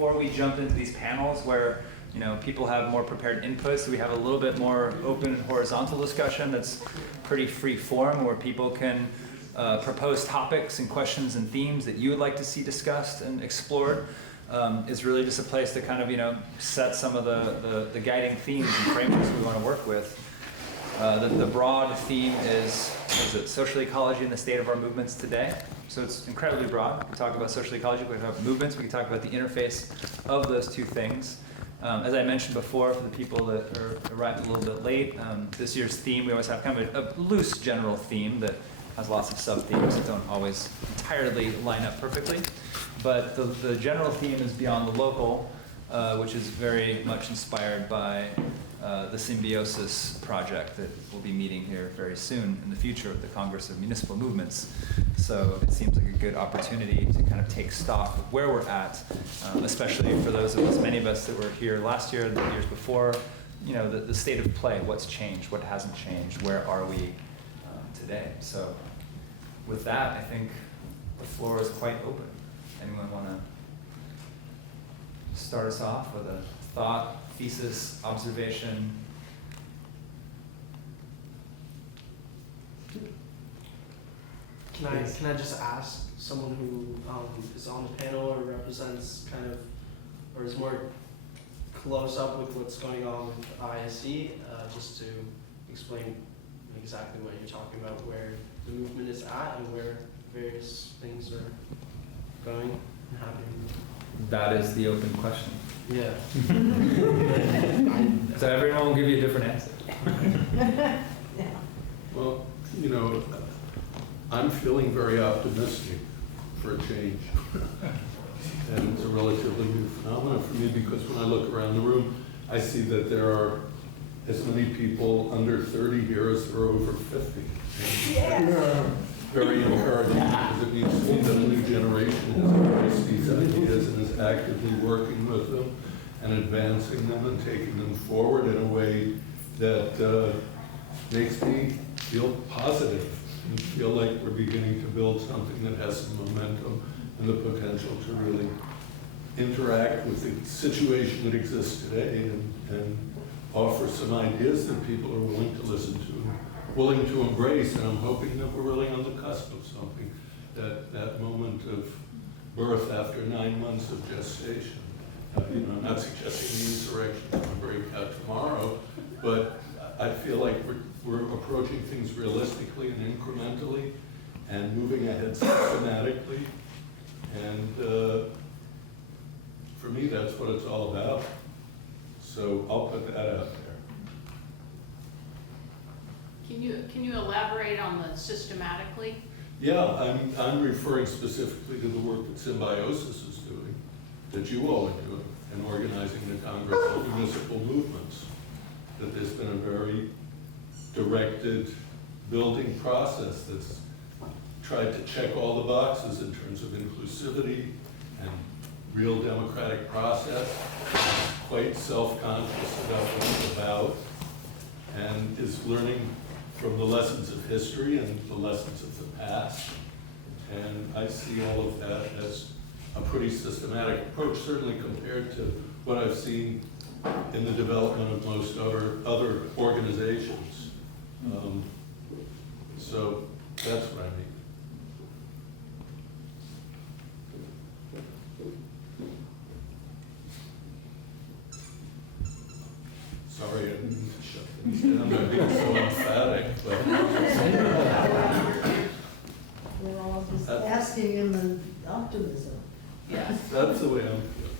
before we jump into these panels where people have more prepared inputs, we have a little bit more open horizontal discussion that's pretty free form, where people can propose topics and questions and themes that you would like to see discussed and explored. Is really just a place to kind of set some of the guiding themes and frameworks we want to work with. The broad theme is social ecology and the state of our movements today. So it's incredibly broad. We can talk about social ecology, we can talk about movements, we can talk about the interface of those two things. As I mentioned before, for the people that arrived a little bit late, this year's theme, we always have kind of a loose general theme that has lots of sub-themes that don't always entirely line up perfectly. But the general theme is beyond the local, which is very much inspired by the Symbiosis project that we'll be meeting here very soon in the future of the Congress of Municipal Movements. So it seems like a good opportunity to kind of take stock of where we're at, especially for those of us, many of us that were here last year, the years before, the state of play, what's changed, what hasn't changed, where are we today. So with that, I think the floor is quite open. Anyone want to start us off with a thought, thesis, observation? Can I just ask someone who is on the panel or represents or is more close up with what's going on with ISE, just to explain exactly what you're talking about, where the movement is at and where various things are going and happening? That is the open question. Yeah. So everyone will give you a different answer. Well, I'm feeling very optimistic for a change. And it's a relatively new phenomenon for me because when I look around the room, I see that there are as many people under 30 here as there are over 50. Yes. Very encouraging because it means to me that a new generation has embraced these ideas and is actively working with them and advancing them and taking them forward in a way that makes me feel positive and feel like we're beginning to build something that has some momentum and the potential to really interact with the situation that exists today and offer some ideas that people are willing to listen to, willing to embrace, and I'm hoping that we're really on the cusp of something, that moment of birth after 9 months of gestation. I'm not suggesting the insurrection is going to break out tomorrow, but I feel like we're approaching things realistically and incrementally and moving ahead systematically. And for me, that's what it's all about. So I'll put that out there. Can you elaborate on the systematically? Yeah, I'm referring specifically to the work that Symbiosis is doing, that you all are doing, in organizing the Congress of Municipal Movements. That there's been a very directed building process that's tried to check all the boxes in terms of inclusivity and real democratic process, quite self-conscious about what it's about, and is learning from the lessons of history and the lessons of the past. And I see all of that as a pretty systematic approach, certainly compared to what I've seen in the development of most other organizations. So that's what I mean. Sorry, I didn't shut things down by being so emphatic, but We're all just asking him the optimism. Yes. that's the way I'm feeling.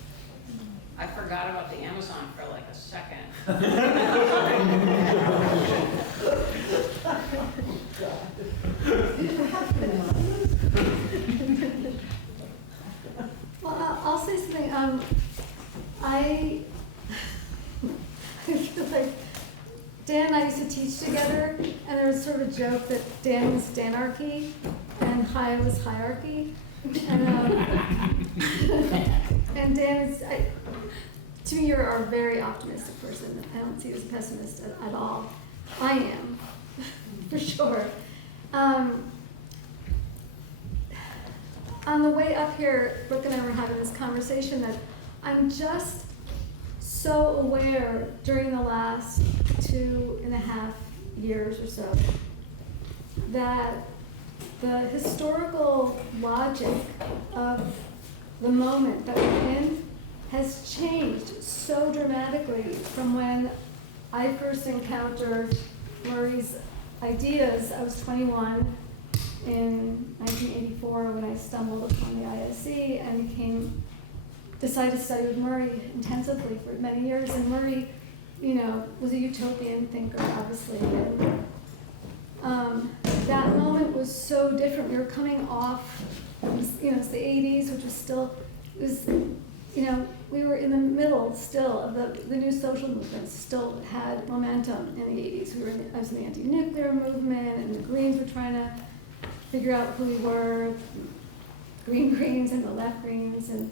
I forgot about the Amazon for like a second. Well, I'll say something. I feel like Dan and I used to teach together, and there was sort of a joke that Dan was Danarchy and Hi was hierarchy. And Dan is, to me, you're a very optimistic person. I don't see you as a pessimist at all. I am, for sure. On the way up here, Brooke and I were having this conversation that I'm just so aware during the last 2.5 years or so that the historical logic of the moment that we're in has changed so dramatically from when I first encountered Murray's ideas. I was 21 in 1984 when I stumbled upon the ISE and decided to study with Murray intensively for many years. And Murray, was a utopian thinker, obviously. And that moment was so different. We were coming off, it's the 80s, which was still, we were in the middle still of the new social movements, still had momentum in the 80s. I was in the anti-nuclear movement, and the Greens were trying to figure out who we were, Green Greens and the left Greens. And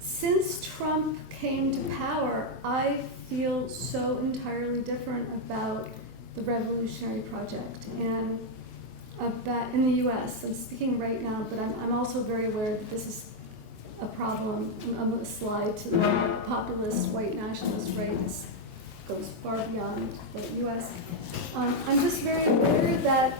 since Trump came to power, I feel so entirely different about the revolutionary project and about in the US. I'm speaking right now, but I'm also very aware that this is a problem. I'm going to slide to the populist, white nationalist right. This goes far beyond the US. I'm just very aware that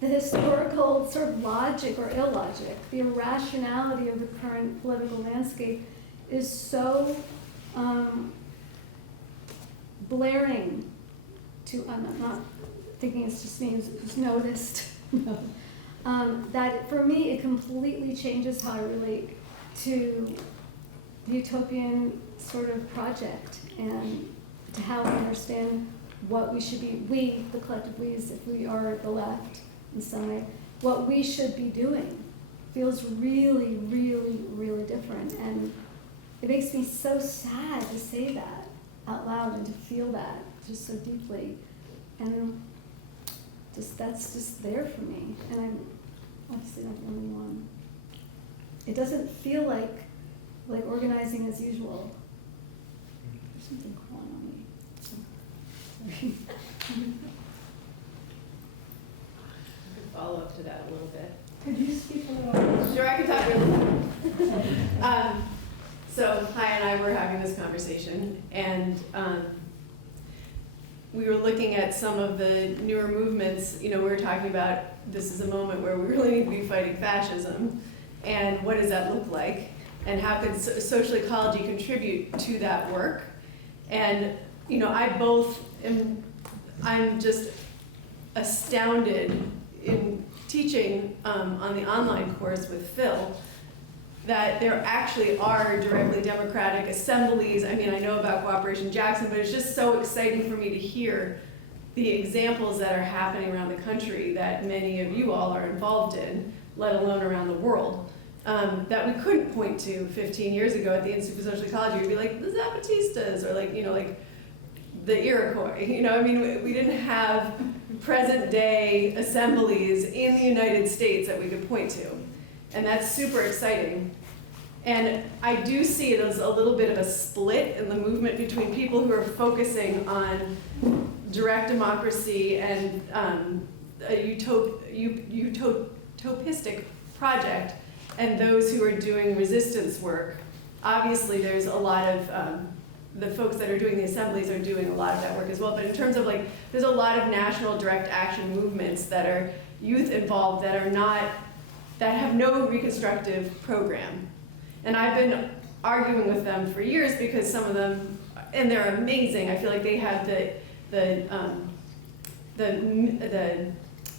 the historical sort of logic or illogic, the irrationality of the current political landscape is so blaring to, I'm not thinking it's just me who's noticed, that for me it completely changes how I relate to the utopian sort of project and to how I understand what we should be, we, the collective we's, if we are the left in some way, what we should be doing feels really, really, really different. And it makes me so sad to say that out loud and to feel that just so deeply. And that's just there for me. And I'm obviously not the only one. It doesn't feel like organizing as usual. There's something crawling on me. Sorry. Follow up to that a little bit. Could you speak a little? Sure, I can talk really loud. So, Hi and I were having this conversation, and we were looking at some of the newer movements. We were talking about this is a moment where we really need to be fighting fascism, and what does that look like, and how could social ecology contribute to that work? And I'm just astounded in teaching on the online course with Phil that there actually are directly democratic assemblies. I mean, I know about Cooperation Jackson, but it's just so exciting for me to hear the examples that are happening around the country that many of you all are involved in, let alone around the world, that we couldn't point to 15 years ago at the Institute for Social Ecology. We'd be like, the Zapatistas, or like the Iroquois. We didn't have present day assemblies in the United States that we could point to. And that's super exciting. And I do see it as a little bit of a split in the movement between people who are focusing on direct democracy and a utopistic project, and those who are doing resistance work. Obviously, there's a lot of the folks that are doing the assemblies are doing a lot of that work as well. But in terms of there's a lot of national direct action movements that are youth involved that have no reconstructive program. And I've been arguing with them for years because some of them, and they're amazing. I feel like they have the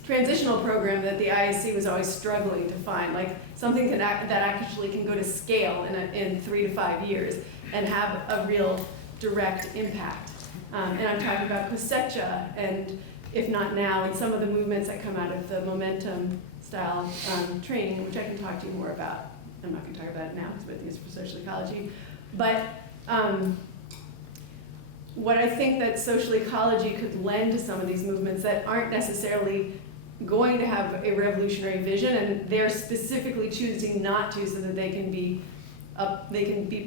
transitional program that the ISE was always struggling to find, like something that actually can go to scale in 3 to 5 years and have a real direct impact. And I'm talking about cosecha, and if not now, and some of the movements that come out of the momentum style training, which I can talk to you more about. I'm not going to talk about it now because we're at the Institute for Social Ecology. But what I think that social ecology could lend to some of these movements that aren't necessarily going to have a revolutionary vision, and they're specifically choosing not to so that they can be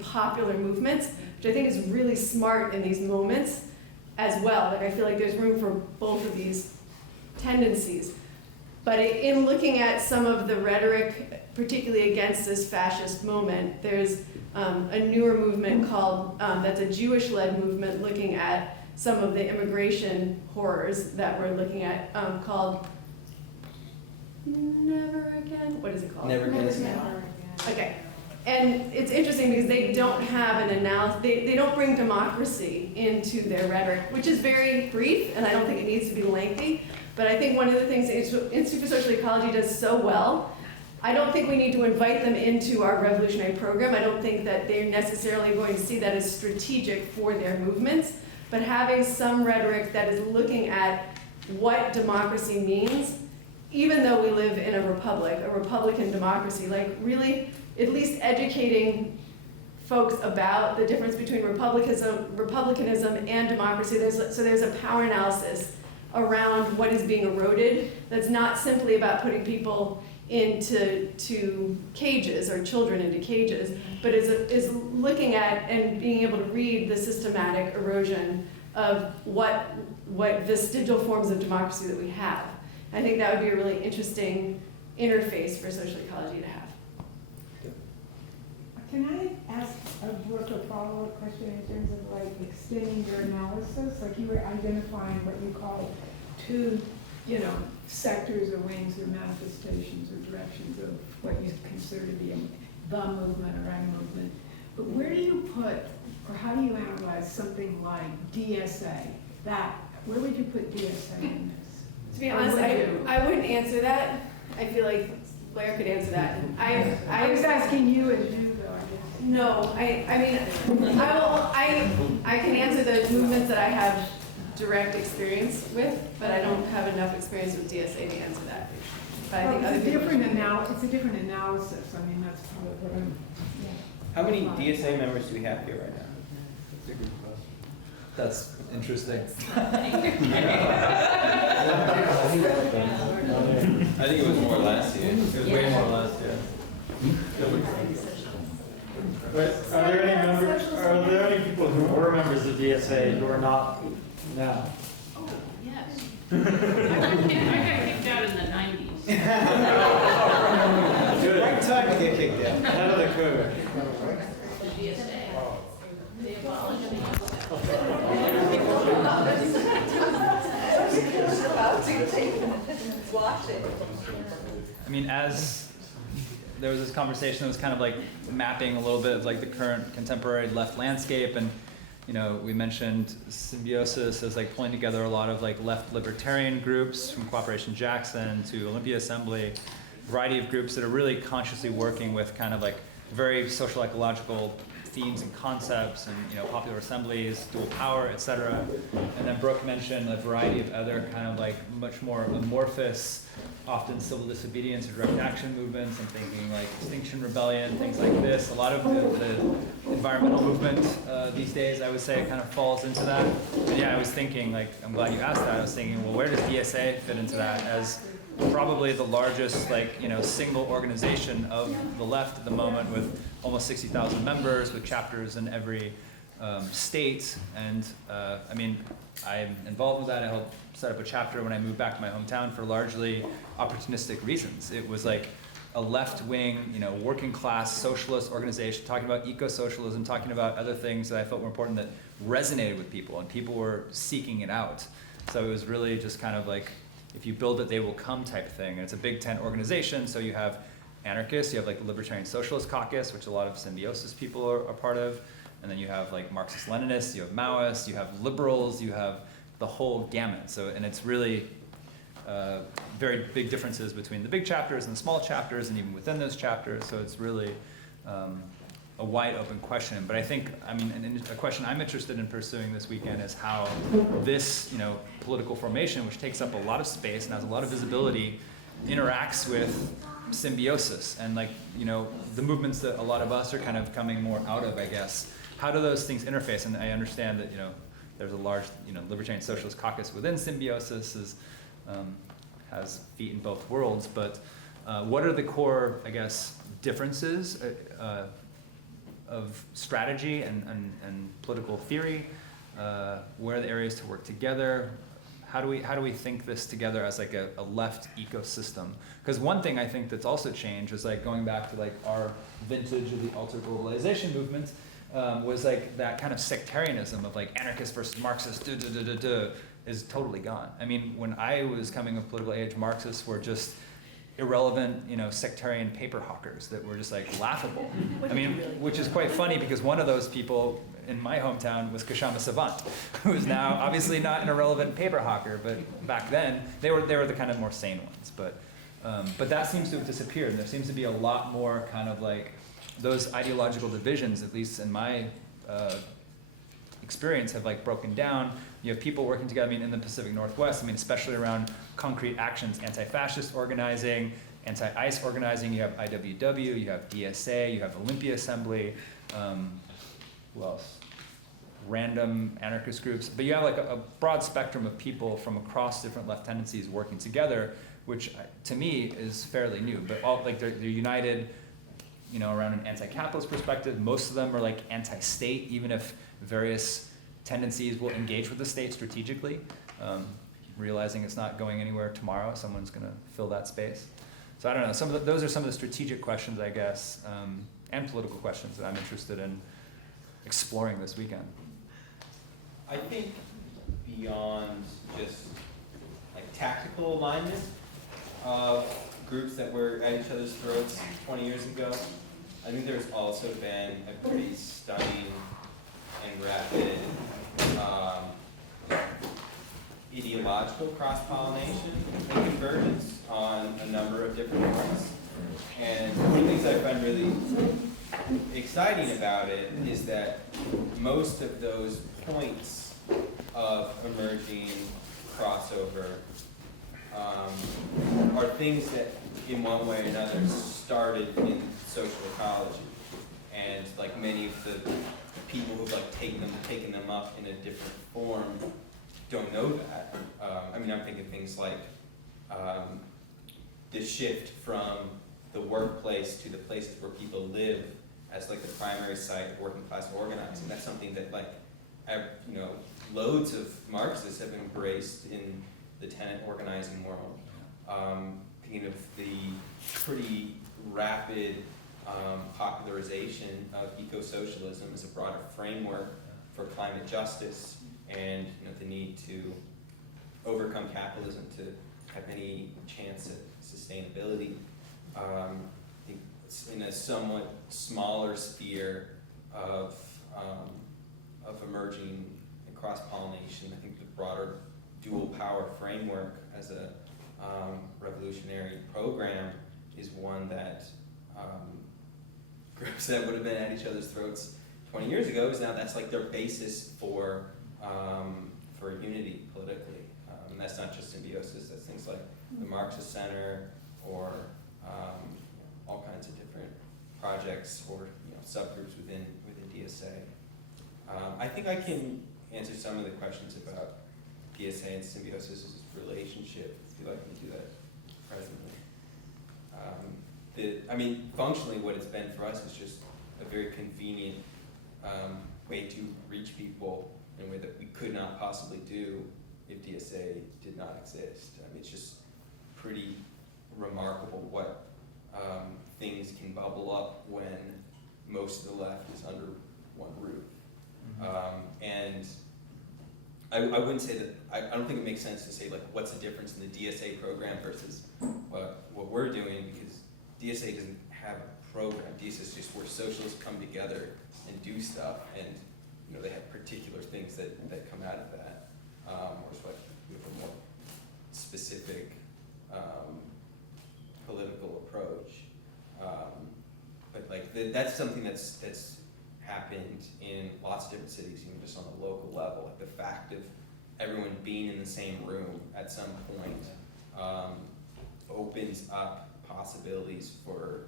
popular movements, which I think is really smart in these moments as well. I feel like there's room for both of these tendencies. But in looking at some of the rhetoric, particularly against this fascist moment, there's a newer movement called, that's a Jewish-led movement looking at some of the immigration horrors that we're looking at, called Never Again? What is it called? Never Again. Okay. And it's interesting because they don't have an analysis, they don't bring democracy into their rhetoric, which is very brief, and I don't think it needs to be lengthy. But I think one of the things the Institute for Social Ecology does so well, I don't think we need to invite them into our revolutionary program. I don't think that they're necessarily going to see that as strategic for their movements. But having some rhetoric that is looking at what democracy means, even though we live in a republic, a Republican democracy, like really at least educating folks about the difference between republicanism and democracy. So there's a power analysis around what is being eroded that's not simply about putting people into cages or children into cages, but is looking at and being able to read the systematic erosion of what vestigial forms of democracy that we have. I think that would be a really interesting interface for social ecology to have. Can I ask Brooke a follow-up question in terms of like extending your analysis? Like you were identifying what you call two, sectors or wings or manifestations or directions of what you consider to be the movement or a movement. But where do you put, or how do you analyze something like DSA? Where would you put DSA in this? To be honest, I wouldn't answer that. I feel like Blair could answer that. I was asking you as you though, I guess. No, I can answer the movements that I have direct experience with, but I don't have enough experience with DSA to answer that. But I think it's a different analysis. I mean, that's probably what I'm. Yeah. How many DSA members do we have here right now? That's interesting. I think it was more last year. It was way more last year. But are there any people who were members of DSA who are not now? Oh, yes. I got kicked out in the 90s. Good. Right time to get kicked out. Ahead of the curve. The DSA. They abolished me. I mean, as there was this conversation that was kind of like mapping a little bit of like the current contemporary left landscape, and we mentioned Symbiosis as like pulling together a lot of like left libertarian groups from Cooperation Jackson to Olympia Assembly, a variety of groups that are really consciously working with kind of like very social ecological themes and concepts, and popular assemblies, dual power, etc. And then Brooke mentioned a variety of other kind of like much more amorphous, often civil disobedience or direct action movements. I'm thinking like Extinction Rebellion, things like this. A lot of the environmental movement these days, I would say, kind of falls into that. And yeah, I was thinking, like, I'm glad you asked that. I was thinking, well, where does DSA fit into that as probably the largest, like, single organization of the left at the moment, with almost 60,000 members, with chapters in every state. And I mean, I'm involved with that. I helped set up a chapter when I moved back to my hometown for largely opportunistic reasons. It was like a left-wing, working class socialist organization talking about eco-socialism, talking about other things that I felt were important that resonated with people, and people were seeking it out. So it was really just kind of like, if you build it, they will come type thing. And it's a Big Tent organization, so you have anarchists, you have like the Libertarian Socialist Caucus, which a lot of Symbiosis people are part of, and then you have like Marxist-Leninists, you have Maoists, you have liberals, you have the whole gamut. So, and it's really very big differences between the big chapters and the small chapters, and even within those chapters. So it's really a wide open question. But I think, and a question I'm interested in pursuing this weekend is how this, political formation, which takes up a lot of space and has a lot of visibility, interacts with Symbiosis and like, the movements that a lot of us are kind of coming more out of, I guess. How do those things interface? And I understand that, there's a large, Libertarian Socialist Caucus within Symbiosis, has feet in both worlds, but what are the core, I guess, differences of strategy and political theory? Where are the areas to work together? how do we think this together as like a left ecosystem? Because one thing I think that's also changed is like going back to like our vintage of the alter globalization movement, was like that kind of sectarianism of like anarchist versus Marxist is totally gone. I mean, when I was coming of political age, Marxists were just irrelevant, sectarian paper hawkers that were just like laughable. I mean, which is quite funny because one of those people in my hometown was Kashama Savant, who is now obviously not an irrelevant paper hawker, but back then they were the kind of more sane ones. But that seems to have disappeared, and there seems to be a lot more kind of like those ideological divisions, at least in my experience, have like broken down. You have people working together. I mean, in the Pacific Northwest, I mean, especially around concrete actions, anti-fascist organizing, anti-ISE organizing. You have IWW, you have DSA, you have Olympia Assembly. Who else? Random anarchist groups. But you have like a broad spectrum of people from across different left tendencies working together, which to me is fairly new. But all like they're united, around an anti-capitalist perspective. Most of them are like anti-state, even if various tendencies will engage with the state strategically, realizing it's not going anywhere tomorrow. Someone's going to fill that space. So I don't know. Those are some of the strategic questions, I guess, and political questions that I'm interested in exploring this weekend. I think beyond just like tactical alignment of groups that were at each other's throats 20 years ago, I think there's also been a pretty stunning and rapid ideological cross-pollination and convergence on a number of different fronts. And one of the things I find really exciting about it is that most of those points of emerging crossover are things that in one way or another started in social ecology. And like many of the people who've like taken them up in a different form don't know that. I mean, I'm thinking things like the shift from the workplace to the places where people live as like the primary site of working class organizing. That's something that like, loads of Marxists have embraced in the tenant organizing world. Thinking of the pretty rapid popularization of eco-socialism as a broader framework for climate justice and the need to overcome capitalism to have any chance at sustainability. I think in a somewhat smaller sphere of emerging and cross-pollination, I think the broader dual power framework as a revolutionary program is one that groups that would have been at each other's throats 20 years ago is now that's like their basis for unity politically. And that's not just symbiosis, that's things like the Marxist Center or all kinds of different projects or subgroups within DSA. I think I can answer some of the questions about DSA and symbiosis' relationship, if you'd like me to do that presently. Functionally what it's been for us is just a very convenient way to reach people in a way that we could not possibly do if DSA did not exist. It's just pretty remarkable what things can bubble up when most of the left is under one roof. And I wouldn't say that, I don't think it makes sense to say like what's the difference in the DSA program versus what we're doing, because DSA doesn't have a program. DSA is just where socialists come together and do stuff, and they have particular things that come out of that, or it's like a more specific political approach. But like that's something that's happened in lots of different cities, even just on the local level. Like the fact of everyone being in the same room at some point opens up possibilities for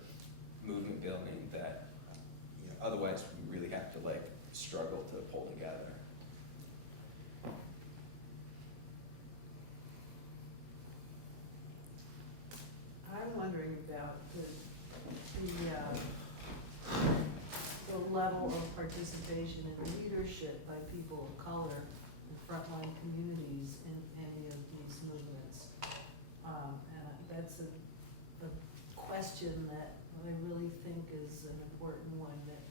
movement building that otherwise we really have to like struggle to pull together. I'm wondering about the level of participation and leadership by people of color frontline communities in any of these movements. And that's a question that I really think is an important one that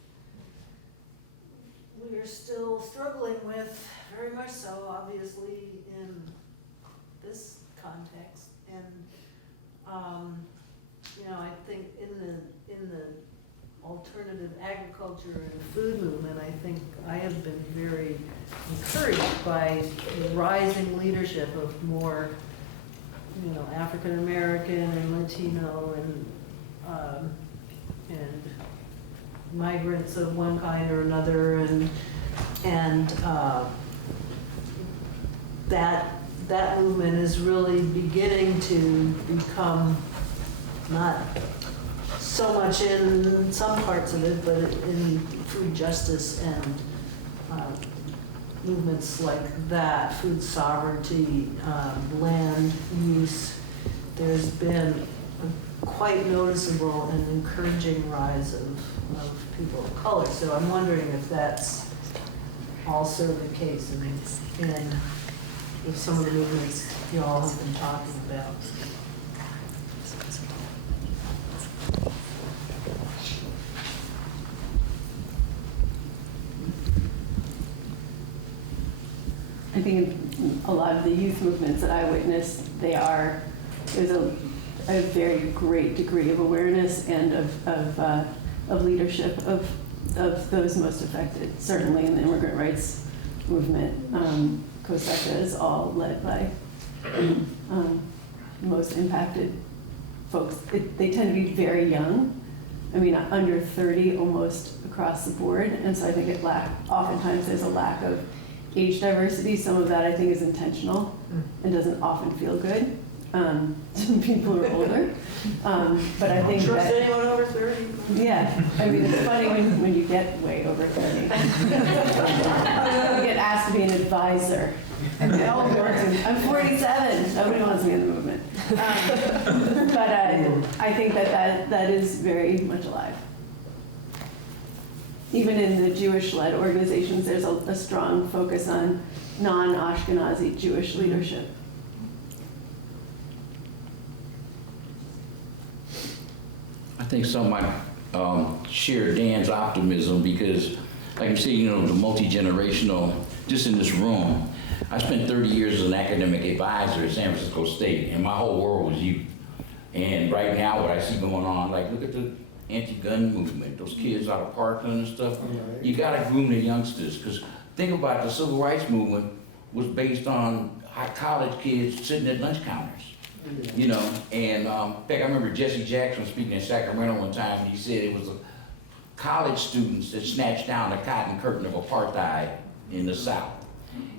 we're still struggling with, very much so, obviously, in this context. And, I think in the alternative agriculture and food movement, I think I have been very encouraged by the rising leadership of more, African American and Latino and migrants of one kind or another, and that movement is really beginning to become not so much in some parts of it, but in food justice and movements like that, food sovereignty, land use. There's been a quite noticeable and encouraging rise of people of color. So I'm wondering if that's also the case in if some of the movements you all have been talking about. I think a lot of the youth movements that I witnessed, there's a very great degree of awareness and of leadership of those most affected. Certainly in the immigrant rights movement, COSECA is all led by most impacted folks. They tend to be very young. I mean, under 30 almost across the board. And so I think oftentimes there's a lack of age diversity. Some of that I think is intentional and doesn't often feel good. Some people are older. But I think Trust that anyone over 30? yeah, I mean, it's funny when you get way over 30. You get asked to be an advisor. I'm 47. Nobody wants me in the movement. But I think that is very much alive. Even in the Jewish-led organizations, there's a strong focus on non-Ashkenazi Jewish leadership. I think some might share Dan's optimism because, like you say, the multi-generational, just in this room, I spent 30 years as an academic advisor at San Francisco State, and my whole world was youth. And right now, what I see going on, like, look at the anti-gun movement, those kids out of Parkland and stuff. You gotta groom the youngsters, because think about it, the civil rights movement was based on college kids sitting at lunch counters. And in fact, I remember Jesse Jackson speaking in Sacramento one time, and he said it was the college students that snatched down the cotton curtain of apartheid in the South.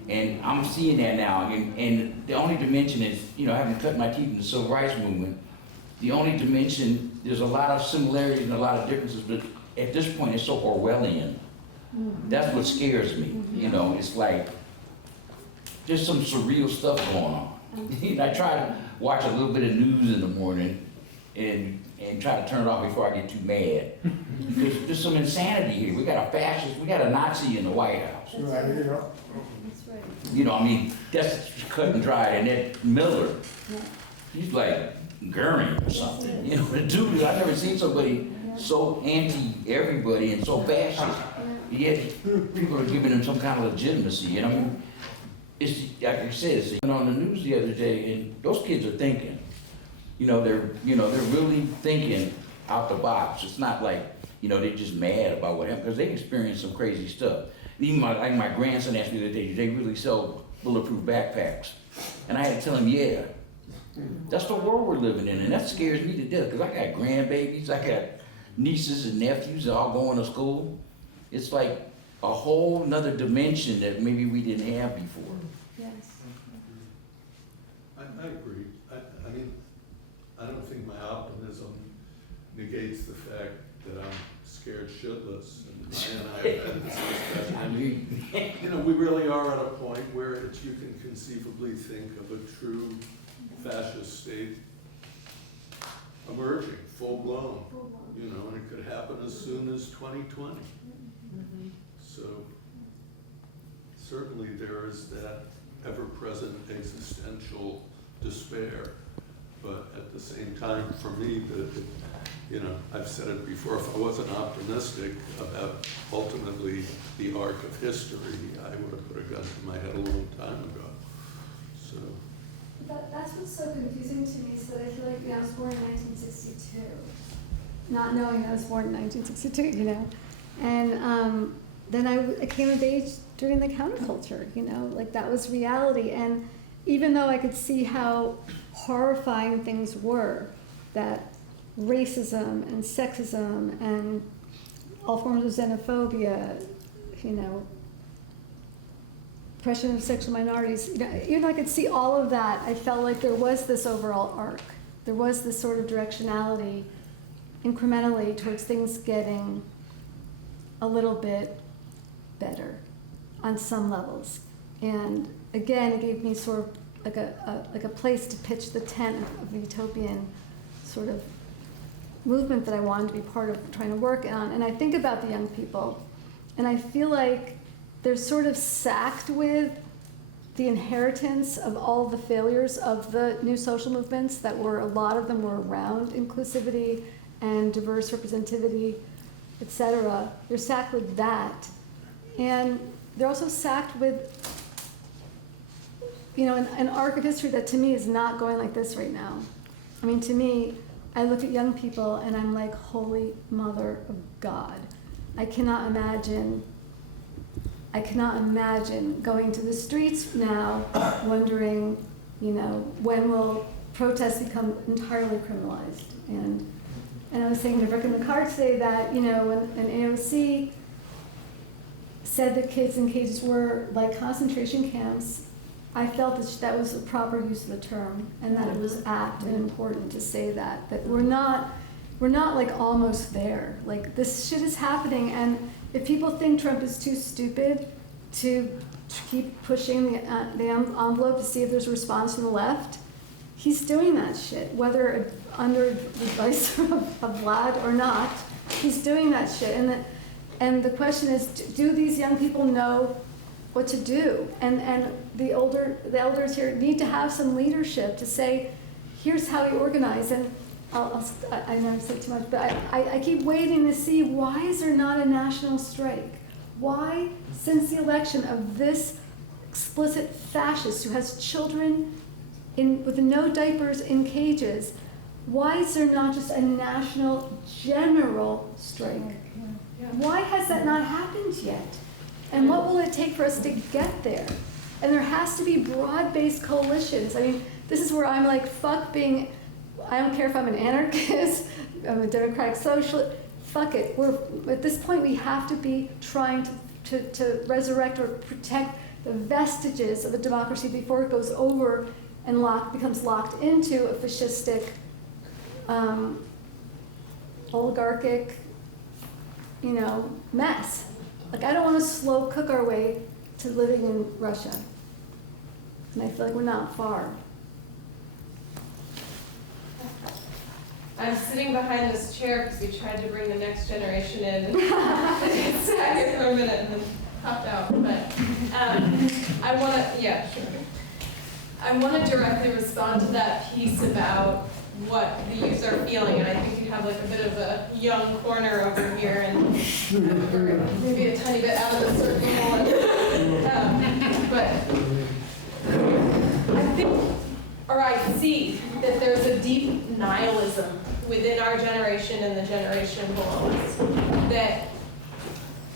And I'm seeing that now, and the only dimension is, having cut my teeth in the civil rights movement, the only dimension, there's a lot of similarities and a lot of differences, but at this point it's so Orwellian. That's what scares me. It's like, there's some surreal stuff going on. I try to watch a little bit of news in the morning and try to turn it off before I get too mad. Because there's some insanity here. We got a fascist, we got a Nazi in the White House. That's right. That's cut and dried. And that Miller, he's like Goering or something. The dude, I've never seen somebody so anti-everybody and so fascist. Yet people are giving him some kind of legitimacy. It's like I said, it's on the news the other day, and those kids are thinking. They're really thinking out the box. It's not like they're just mad about what happened because they experienced some crazy stuff. Even my grandson asked me the other day, do they really sell bulletproof backpacks? And I had to tell him, yeah. That's the world we're living in, and that scares me to death because I got grandbabies, I got nieces and nephews that all going to school. It's like a whole nother dimension that maybe we didn't have before. Yes. I agree. I mean, I don't think my optimism negates the fact that I'm scared shitless. And I have had this discussion. I mean, we really are at a point where you can conceivably think of a true fascist state emerging, full-blown, and it could happen as soon as 2020. So certainly there is that ever-present existential despair. But at the same time, for me, I've said it before, if I wasn't optimistic about ultimately the arc of history, I would have put a gun to my head a long time ago. So. That's what's so confusing to me, is that I feel like I was born in 1962, not knowing I was born in 1962, you know, and then I came of age during the counterculture, you know, like that was reality, and even though I could see how horrifying things were, that racism and sexism and all forms of xenophobia, you know, oppression of sexual minorities, you know, even though I could see all of that, I felt like there was this overall arc. There was this sort of directionality incrementally towards things getting a little bit better on some levels. And again, it gave me sort of like a place to pitch the tent of the utopian sort of movement that I wanted to be part of trying to work on. And I think about the young people, and I feel like they're sort of sacked with the inheritance of all the failures of the new social movements that were, a lot of them were around inclusivity and diverse representativity, etc. They're sacked with that. And they're also sacked with, you know, an arc of history that to me is not going like this right now. I mean, to me, I look at young people and I'm like, holy mother of God. I cannot imagine going to the streets now wondering, you know, when will protests become entirely criminalized? And I was saying to Rick in the car today that, you know, when an AOC said that kids in cages were like concentration camps, I felt that was a proper use of the term, and that it was apt and important to say that we're not like almost there. Like, this shit is happening, and if people think Trump is too stupid to keep pushing the envelope to see if there's a response from the left, he's doing that shit, whether under the advice of Vlad or not. He's doing that shit, and the question is, do these young people know what to do? And the elders here need to have some leadership to say, here's how we organize. And I never say too much, but I keep waiting to see, why is there not a national strike? Why, since the election of this explicit fascist who has children with no diapers in cages, why is there not just a national general strike? Why has that not happened yet? And what will it take for us to get there? And there has to be broad-based coalitions. I mean, this is where I'm like, fuck being, I don't care if I'm an anarchist, I'm a democratic socialist, fuck it. At this point, we have to be trying to resurrect or protect the vestiges of a democracy before it goes over and becomes locked into a fascistic, oligarchic, you know, mess. Like, I don't want to slow cook our way to living in Russia. And I feel like we're not far. I'm sitting behind this chair because we tried to bring the next generation in. And sat here for a minute and then popped out. But I want to, yeah, sure. I want to directly respond to that piece about what the youth are feeling, and I think you have like a bit of a young corner over here, and we're maybe a tiny bit out of the circle. But I think, or I see that there's a deep nihilism within our generation and the generation below us that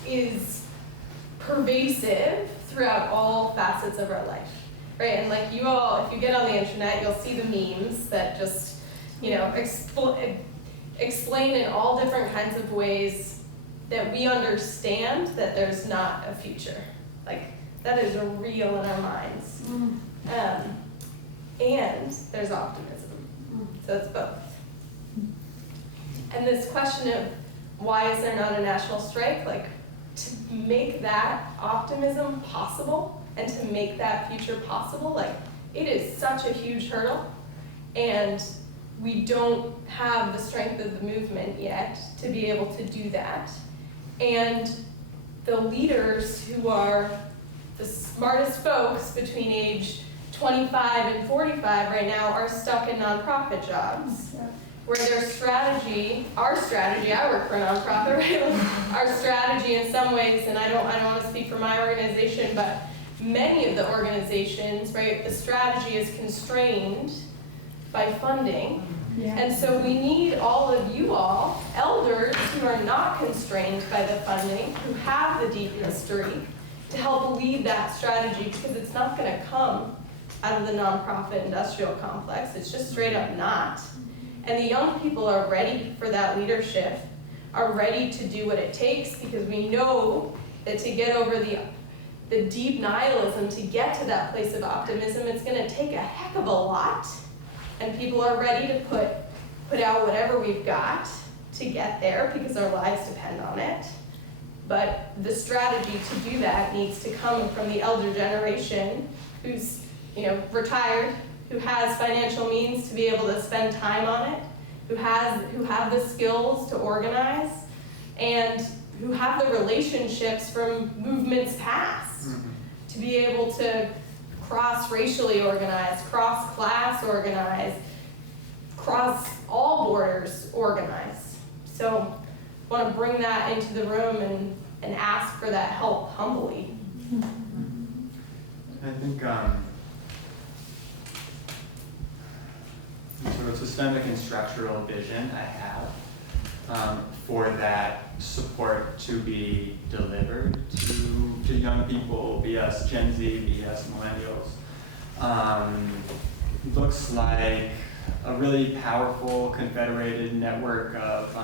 is pervasive throughout all facets of our life, right? And like you all, if you get on the internet, you'll see the memes that just, you know, explain in all different kinds of ways that we understand that there's not a future. Like, that is real in our minds. And there's optimism. So it's both. And this question of why is there not a national strike, like, to make that optimism possible and to make that future possible, like, it is such a huge hurdle. And we don't have the strength of the movement yet to be able to do that. And the leaders who are the smartest folks between age 25 and 45 right now are stuck in nonprofit jobs. Yeah. Where their strategy, our strategy, I work for a nonprofit, right? Like, our strategy in some ways, and I don't want to speak for my organization, but many of the organizations, right, the strategy is constrained by funding. Yeah. And so we need all of you all, elders who are not constrained by the funding, who have the deep history, to help lead that strategy, because it's not going to come out of the nonprofit industrial complex. It's just straight up not. And the young people are ready for that leadership, are ready to do what it takes, because we know that to get over the deep nihilism, to get to that place of optimism, it's going to take a heck of a lot. And people are ready to put out whatever we've got to get there, because our lives depend on it. But the strategy to do that needs to come from the elder generation who's, retired, who has financial means to be able to spend time on it, who have the skills to organize, and who have the relationships from movements past to be able to cross-racially organize, cross-class organize, cross all borders organize. So I want to bring that into the room and ask for that help humbly. I think sort of systemic and structural vision I have for that support to be delivered to young people, be us Gen Z, be us millennials, looks like a really powerful confederated network of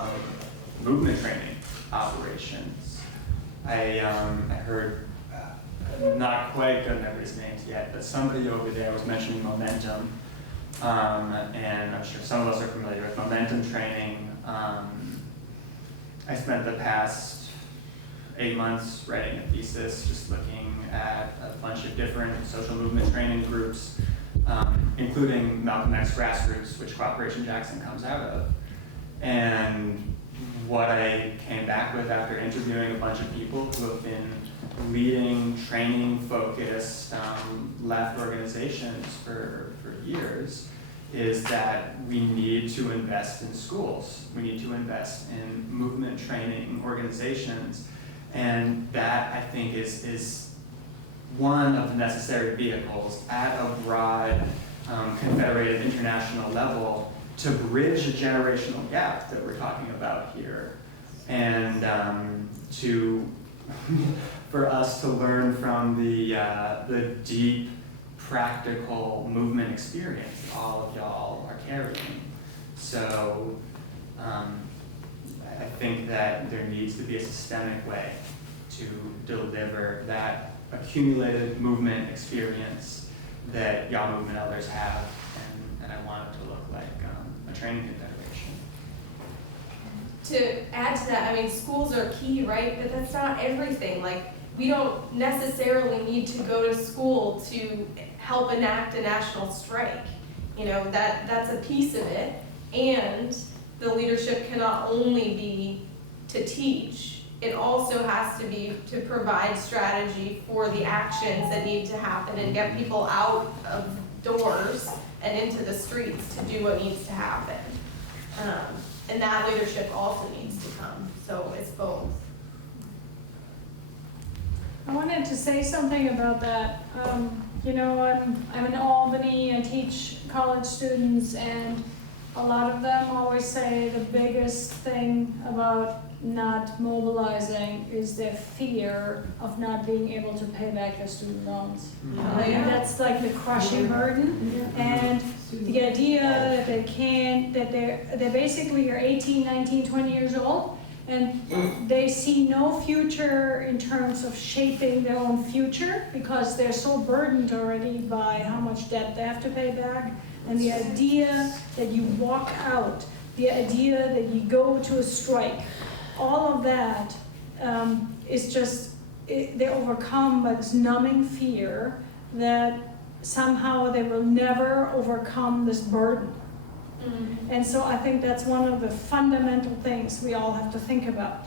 movement training operations. I heard, not quite gonna remember his names yet, but somebody over there was mentioning momentum. And I'm sure some of us are familiar with momentum training. I spent the past 8 months writing a thesis, just looking at a bunch of different social movement training groups, including Malcolm X grassroots, which Cooperation Jackson comes out of. And what I came back with after interviewing a bunch of people who have been leading training-focused left organizations for years is that we need to invest in schools. We need to invest in movement training organizations. And that, I think, is one of the necessary vehicles at a broad, confederated international level to bridge a generational gap that we're talking about here. And for us to learn from the deep, practical movement experience that all of y'all are carrying. So I think that there needs to be a systemic way to deliver that accumulated movement experience that y'all movement elders have, and I want it to look like a training confederation. To add to that, I mean, schools are key, right? But that's not everything. Like, we don't necessarily need to go to school to help enact a national strike. That's a piece of it. And the leadership cannot only be to teach. It also has to be to provide strategy for the actions that need to happen and get people out of doors and into the streets to do what needs to happen. And that leadership also needs to come. So it's both. I wanted to say something about that. I'm in Albany, I teach college students, and a lot of them always say the biggest thing about not mobilizing is their fear of not being able to pay back their student loans. That's like the crushing burden. And the idea that they're basically are 18, 19, 20 years old, and they see no future in terms of shaping their own future because they're so burdened already by how much debt they have to pay back. And the idea that you walk out, the idea that you go to a strike, all of that is just, they're overcome by this numbing fear that somehow they will never overcome this burden. And so I think that's one of the fundamental things we all have to think about.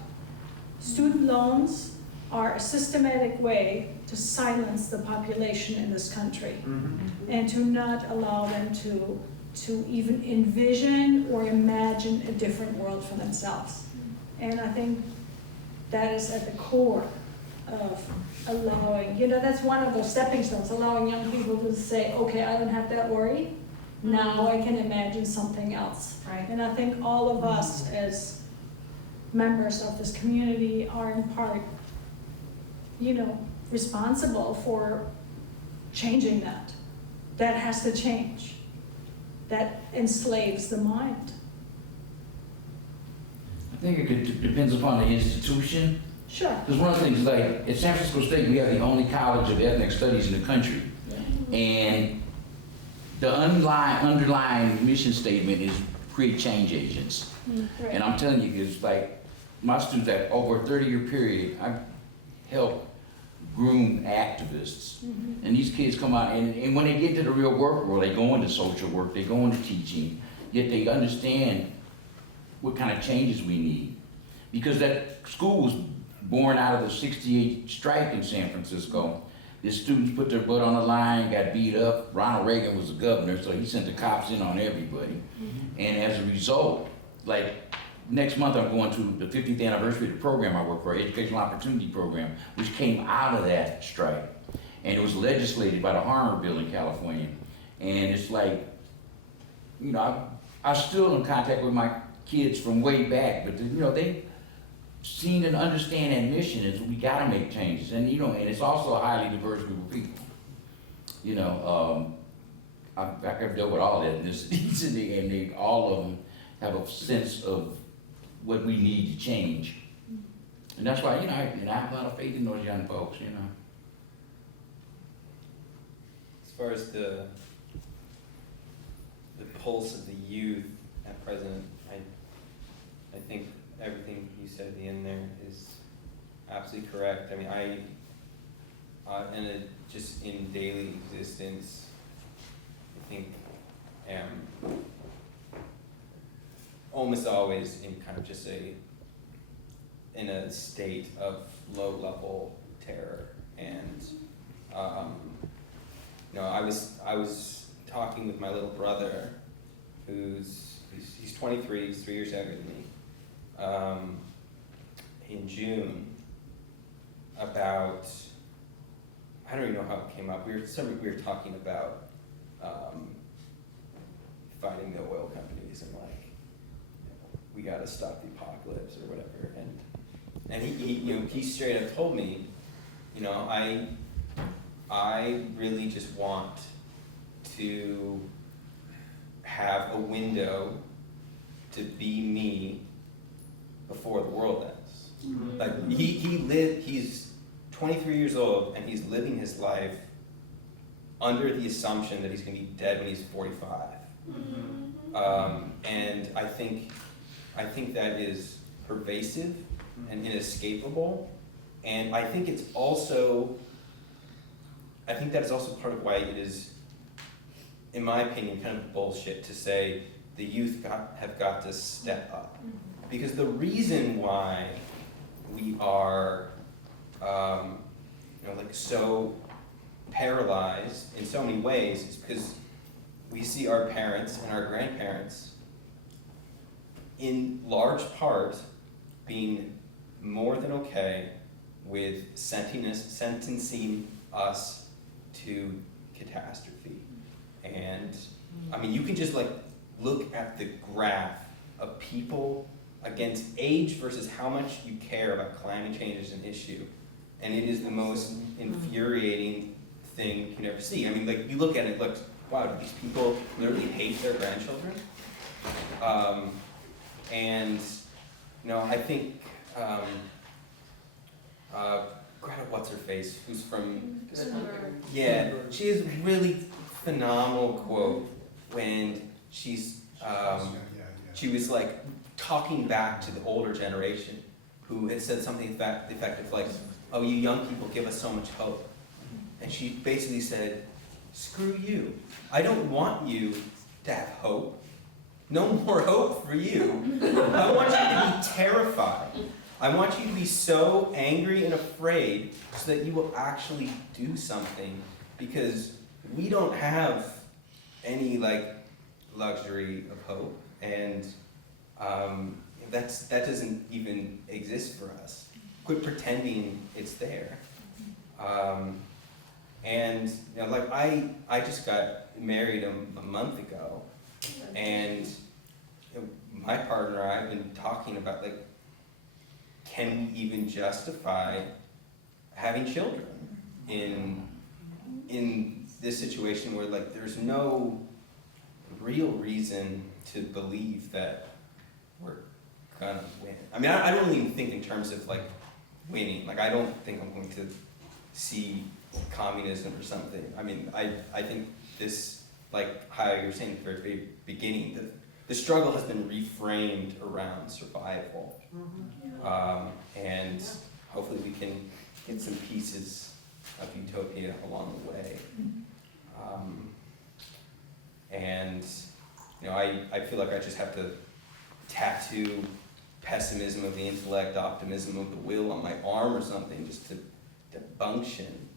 Student loans are a systematic way to silence the population in this country and to not allow them to even envision or imagine a different world for themselves. And I think that is at the core of allowing, that's one of those stepping stones, allowing young people to say, okay, I don't have that worry, now I can imagine something else. Right. And I think all of us as members of this community are in part, responsible for changing that. That has to change. That enslaves the mind. I think it depends upon the institution. Sure. Because one of the things, like, at San Francisco State, we have the only college of ethnic studies in the country. And the underlying mission statement is create change agents. Right. And I'm telling you, it's like, my students, that over a 30-year period, I've helped groom activists. And these kids come out, and when they get to the real work world, they go into social work, they go into teaching, yet they understand what kind of changes we need. Because that school was born out of the '68 strike in San Francisco. The students put their butt on the line, got beat up. Ronald Reagan was the governor, so he sent the cops in on everybody. And as a result, like, next month I'm going to the 50th anniversary of the program I work for, Educational Opportunity Program, which came out of that strike. And it was legislated by the Harmer Bill in California. And it's like, I still in contact with my kids from way back, but they seen and understand that mission is we gotta make changes. And and it's also a highly diverse group of people. I've dealt with all ethnicities, and they all of them have a sense of what we need to change. And that's why, I have a lot of faith in those young folks, As far as the pulse of the youth at present, I think everything you said at the end there is absolutely correct. I mean, just in daily existence, I think am almost always in kind of just in a state of low-level terror. And I was talking with my little brother, he's 23, he's 3 years younger than me, in June, about, I don't even know how it came up. We were talking about fighting the oil companies and we gotta stop the apocalypse or whatever. And he straight up told me, I really just want to have a window to be me before the world ends. Like he's 23 years old and he's living his life under the assumption that he's gonna be dead when he's 45. And I think that is pervasive and inescapable. And I think it's also, that is also part of why it is, in my opinion, kind of bullshit to say the youth have got to step up. Because the reason why we are, so paralyzed in so many ways is because we see our parents and our grandparents in large part being more than okay with sentencing us to catastrophe. And I mean, you can just look at the graph of people against age versus how much you care about climate change as an issue. And it is the most infuriating thing you can ever see. I mean, you look at it, wow, do these people literally hate their grandchildren? And I think Greta, what's her face, who's from, she has a really phenomenal quote when she was talking back to the older generation who had said something effective like, oh, you young people give us so much hope. And she basically said, screw you. I don't want you to have hope. No more hope for you. I want you to be terrified. I want you to be so angry and afraid so that you will actually do something, because we don't have any like luxury of hope, and that doesn't even exist for us. Quit pretending it's there. And you know, like I just got married a month ago, and you know, my partner and I have been talking about, like, can we even justify having children in this situation where, like, there's no real reason to believe that we're gonna win. I mean, I don't even think in terms of like winning. Like, I don't think I'm going to see communism or something. I mean, I think this, like how you were saying at the very beginning, the struggle has been reframed around survival. And hopefully we can get some pieces of utopia along the way. And you know, I feel like I just have to tattoo pessimism of the intellect, optimism of the will on my arm or something, just to function.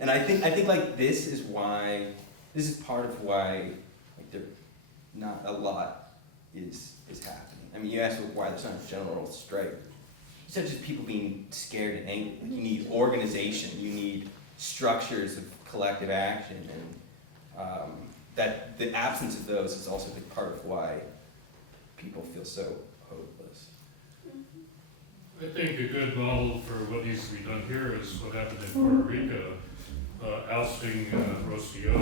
And I think like this is part of why like there not a lot is happening. I mean, you asked why there's not a general strike. It's not just people being scared and angry. Like, you need organization, you need structures of collective action, and that the absence of those is also a big part of why people feel so hopeless. I think a good model for what needs to be done here is what happened in Puerto Rico, ousting Rocio,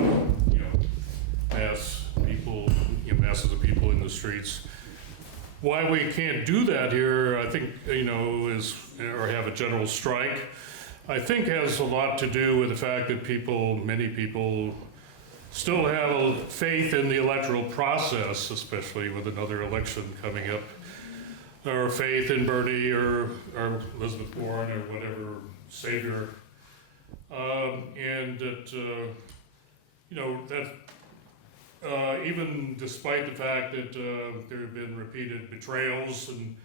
masses of people in the streets. Why we can't do that here, I think, or have a general strike, I think has a lot to do with the fact that many people still have a faith in the electoral process, especially with another election coming up, or faith in Bernie or Elizabeth Warren or whatever savior, and that even despite the fact that there have been repeated betrayals, and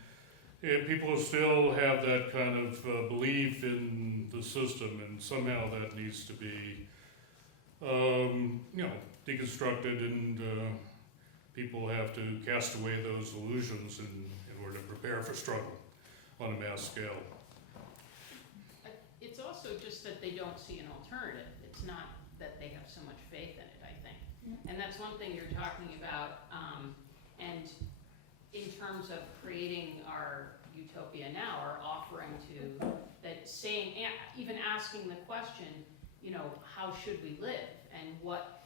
people still have that kind of belief in the system, and somehow that needs to be deconstructed, and people have to cast away those illusions in order to prepare for struggle on a mass scale. It's also just that they don't see an alternative. It's not that they have so much faith in it, I think. And that's one thing you're talking about, and in terms of creating our utopia now, or offering to, that saying, even asking the question, how should we live, and what,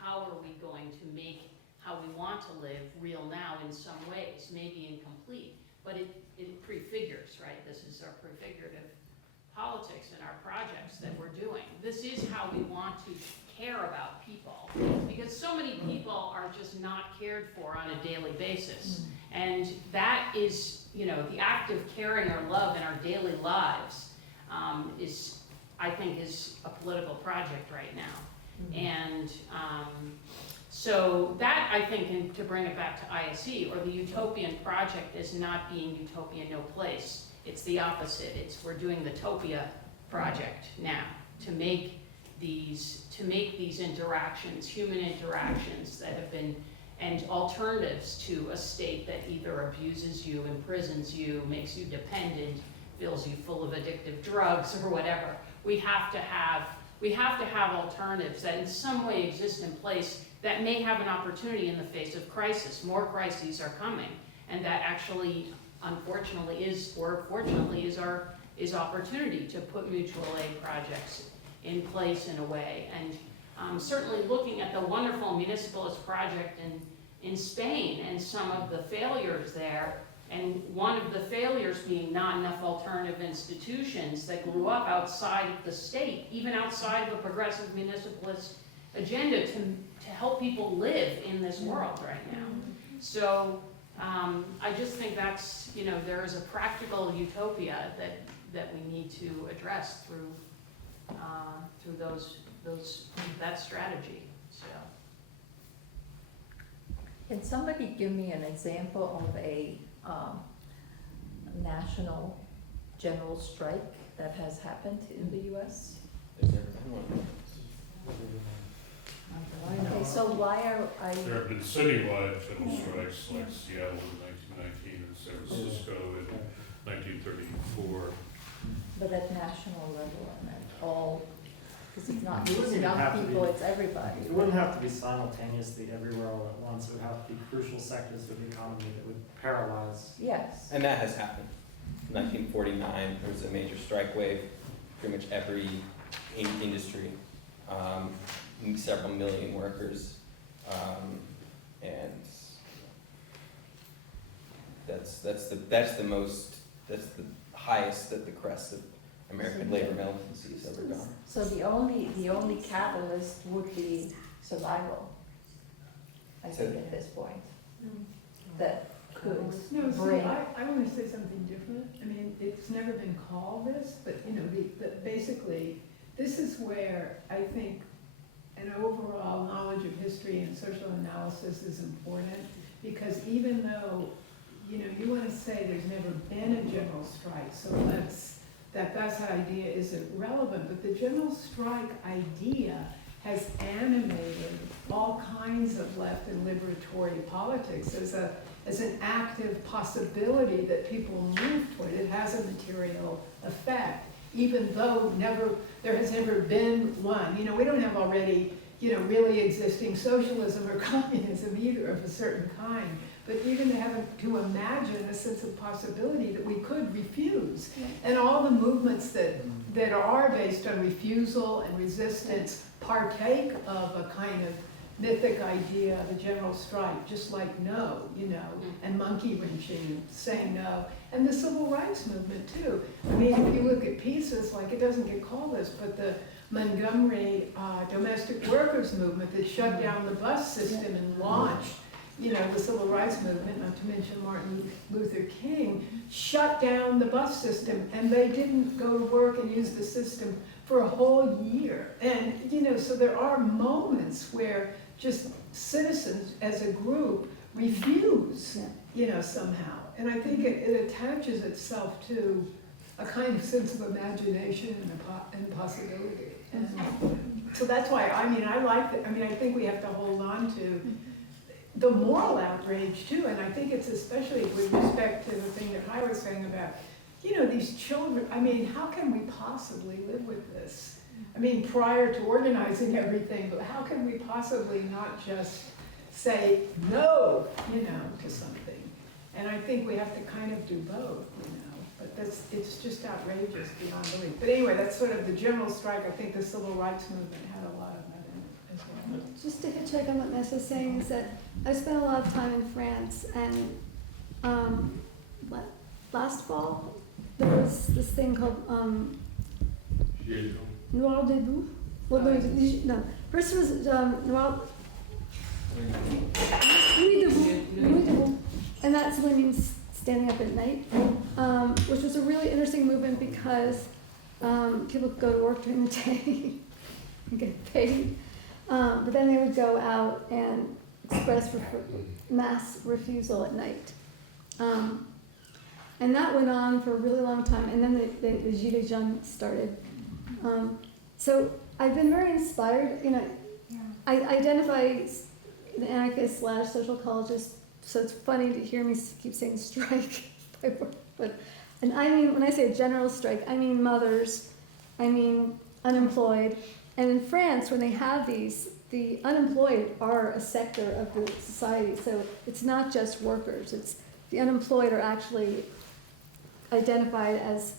how are we going to make how we want to live real now in some ways, maybe incomplete, but it prefigures, right? This is our prefigurative politics and our projects that we're doing. This is how we want to care about people, because so many people are just not cared for on a daily basis. And that is, the act of caring or love in our daily lives I think is a political project right now. And so that, I think, and to bring it back to ISE, or the utopian project is not being utopia no place. It's the opposite. We're doing the Topia project now to make these interactions, human interactions that have been, and alternatives to a state that either abuses you, imprisons you, makes you dependent, fills you full of addictive drugs or whatever. We have to have alternatives that in some way exist in place that may have an opportunity in the face of crisis. More crises are coming, and that actually, unfortunately, fortunately is opportunity to put mutual aid projects in place in a way. And certainly looking at the wonderful municipalist project in Spain and some of the failures there, and one of the failures being not enough alternative institutions that grew up outside of the state, even outside of a progressive municipalist agenda to help people live in this world right now. So I just think that's, there is a practical utopia that we need to address through that strategy. So. Can somebody give me an example of a national general strike that has happened in the US? There's never been one. Okay, so why are There have been citywide general strikes like Seattle in 1919 and San Francisco in 1934. but at national level and at all, because it's not It just wouldn't even have young to people, be- it's everybody. It wouldn't have to be simultaneously everywhere all at once. It would have to be crucial sectors of the economy that would paralyze. Yes. And that has happened. 1949, there was a major strike wave, pretty much every industry, several million workers, and that's the highest that the crest of American labor militancy has ever gone. So the only catalyst would be survival, I think, at this point, that could No, see, bring. I want to say something different. I mean, it's never been called this, but, you know, basically, this is where I think an overall knowledge of history and social analysis is important, because even though, you know, you want to say there's never been a general strike, so that idea isn't relevant, but the general strike idea has animated all kinds of left and liberatory politics as an active possibility that people move toward. It has a material effect, even though there has never been one. You know, we don't have already, you know, really existing socialism or communism either of a certain kind. But even to imagine a sense of possibility that we could refuse. And all the movements that are based on refusal and resistance partake of a kind of mythic idea of a general strike, just like no, you know, and monkey wrenching and saying no. And the civil rights movement too. I mean, if you look at pieces, like, it doesn't get called this, but the Montgomery domestic workers movement that shut down the bus system and launched, you know, the civil rights movement, not to mention Martin Luther King, shut down the bus system, and they didn't go to work and use the system for a whole year. And, you know, so there are moments where just citizens as a group refuse, you know, somehow. And I think it attaches itself to a kind of sense of imagination and possibility. And so that's why, I mean, I like that. I mean, I think we have to hold on to the moral outrage too, and I think it's especially with respect to the thing that I was saying about, you know, these children. I mean, how can we possibly live with this? I mean, prior to organizing everything, but how can we possibly not just say no, you know, to something? And I think we have to kind of do both, you know, but it's just outrageous beyond belief. But anyway, that's sort of the general strike. I think the civil rights movement had a lot of that in it as well. Just to check on what Nessa's saying is that I spent a lot of time in France, and last fall there was this thing called Noir Debout. Well, no, first was Noir Nuit Debout, and that simply means standing up at night, which was a really interesting movement because people could go to work during the day and get paid. But then they would go out and express mass refusal at night. And that went on for a really long time, and then the Gilets jaunes started. So I've been very inspired. You know, I identify as an anarchist / social ecologist, so it's funny to hear me keep saying strike. And I mean, when I say a general strike, I mean mothers, I mean unemployed. And in France, when they have these, the unemployed are a sector of the society. So it's not just workers. It's the unemployed are actually identified as,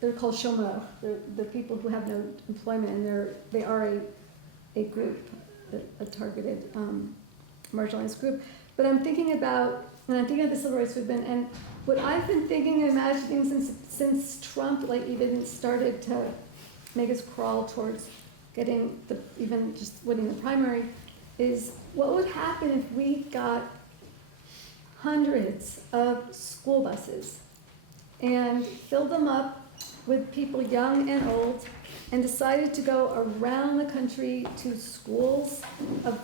they're called chômeurs. They're the people who have no employment, and they are a group, a targeted, marginalized group. But I'm thinking about, and I'm thinking of the civil rights movement, and what I've been thinking and imagining since Trump, like, even started to make us crawl towards getting even just winning the primary, is what would happen if we got hundreds of school buses and filled them up with people young and old and decided to go around the country to schools of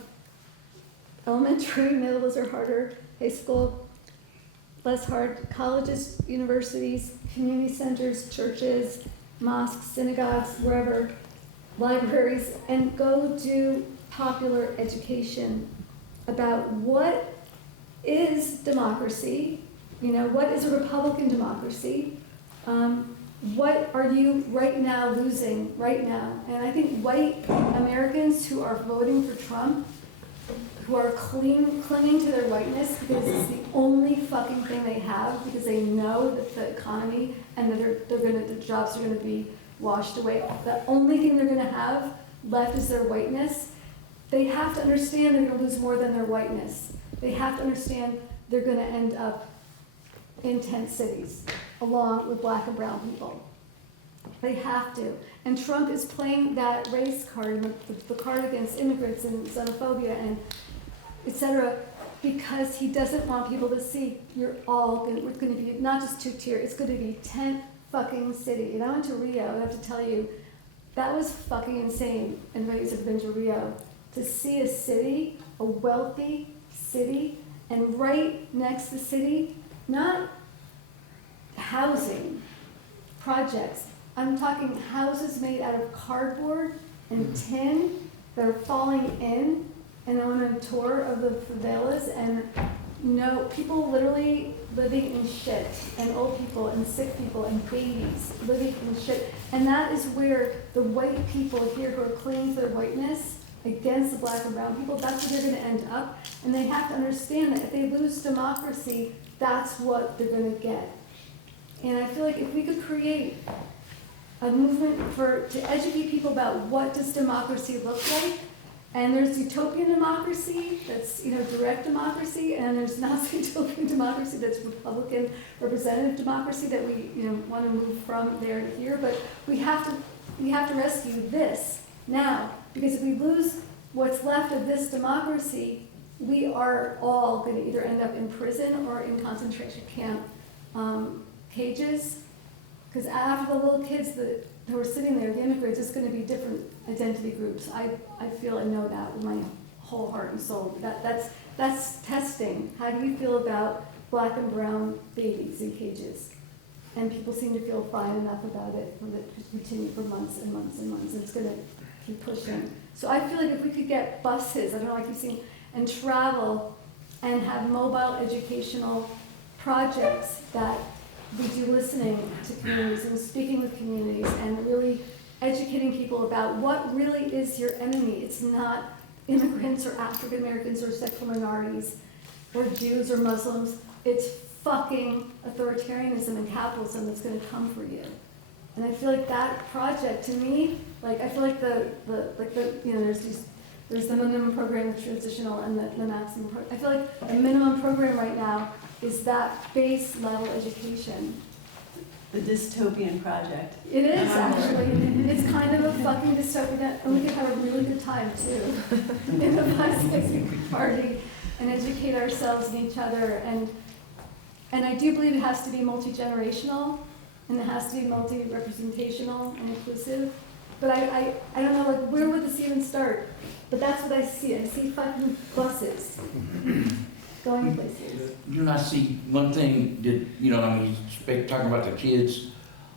elementary, middles are harder, high school, less hard, colleges, universities, community centers, churches, mosques, synagogues, wherever, libraries, and go do popular education about what is democracy, what is a Republican democracy, what are you right now losing right now? And I think white Americans who are voting for Trump, who are clinging to their whiteness because it's the only fucking thing they have, because they know that the economy and that their jobs are gonna be washed away. The only thing they're gonna have left is their whiteness. They have to understand they're gonna lose more than their whiteness. They have to understand they're gonna end up in tent cities, along with black and brown people. They have to. And Trump is playing that race card, the card against immigrants and xenophobia and et cetera, because he doesn't want people to see we're going to be not just two-tier, it's going to be tent fucking city. And I went to Rio, and I have to tell you, that was fucking insane. Anybody who's ever been to Rio, to see a city, a wealthy city, and right next to the city, not housing projects. I'm talking houses made out of cardboard and tin that are falling in. And I went on a tour of the favelas, and people literally living in shit, and old people and sick people and babies living in shit. And that is where the white people here who are clinging to their whiteness against the black and brown people, that's where they're going to end up. And they have to understand that if they lose democracy, that's what they're going to get. And I feel like if we could create a movement to educate people about what does democracy look like, and there's utopian democracy, that's direct democracy, and there's Nazi-utopian democracy, that's Republican representative democracy that we want to move from there to here. But we have to rescue this now, because if we lose what's left of this democracy, we are all going to either end up in prison or in concentration camp cages. Because after the little kids who are sitting there, the immigrants, it's going to be different identity groups. I feel and know that with my whole heart and soul. That's testing. How do you feel about black and brown babies in cages? And people seem to feel fine enough about it for it to continue for months and months and months. And it's going to keep pushing. So I feel like if we could get buses, I don't know, like you've seen, and travel and have mobile educational projects that we do listening to communities and speaking with communities and really educating people about what really is your enemy. It's not immigrants or African Americans or sexual minorities or Jews or Muslims. It's fucking authoritarianism and capitalism that's going to come for you. And I feel like that project, to me, like I feel like there's the minimum program, the transitional, and the maximum program. I feel like the minimum program right now is that base level education. The dystopian project. It is actually. It's kind of a fucking dystopian, and we can have a really good time too. In the 5-6 party and educate ourselves and each other. And I do believe it has to be multi-generational, and it has to be multi-representational and inclusive. But I don't know, like, where would this even start? But that's what I see. I see fucking buses going places. I see one thing that, talking about the kids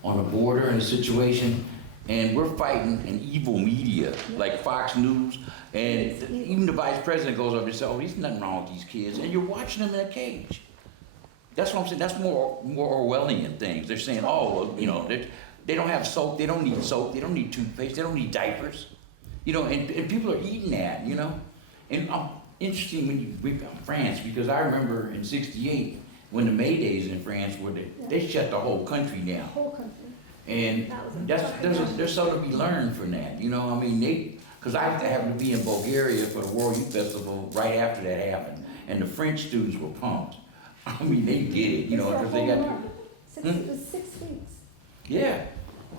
on the border and the situation, and we're fighting an evil media, like Fox News, and even the vice president goes up and says, there's nothing wrong with these kids, and you're watching them in a cage. That's what I'm saying. That's more Orwellian things. They're saying, they don't have soap, they don't need soap, they don't need toothpaste, they don't need diapers. And people are eating that, And interesting when you bring up France, because I remember in '68 when the May Days in France were they shut the whole country down. Whole country. And there's something to be learned from that. Because I happened to be in Bulgaria for the World Youth Festival right after that happened, and the French students were pumped. They did it, because they got. It was 6 weeks. Yeah,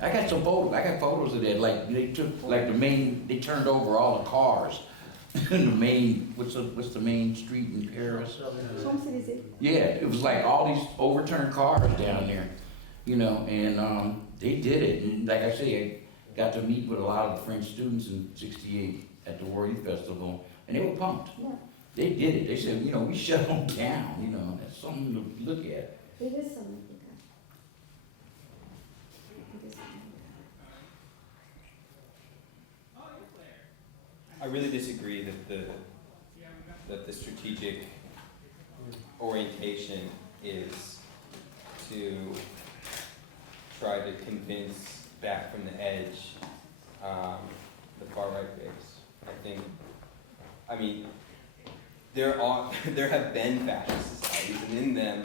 I got some photos. I got photos of that. Like they took they turned over all the cars. In the main, what's the main street in Paris? Champs-Élysées. Yeah, it was like all these overturned cars down there, and they did it. And like I say, I got to meet with a lot of the French students in '68 at the World Youth Festival, and they were pumped. Yeah. They did it. They said, you know, we shut them down, you know, that's something to look at. It is something to look at. It is something to look I really disagree that the strategic orientation is to try to convince back from the edge the far right base. I mean, there have been fascist societies, and in them,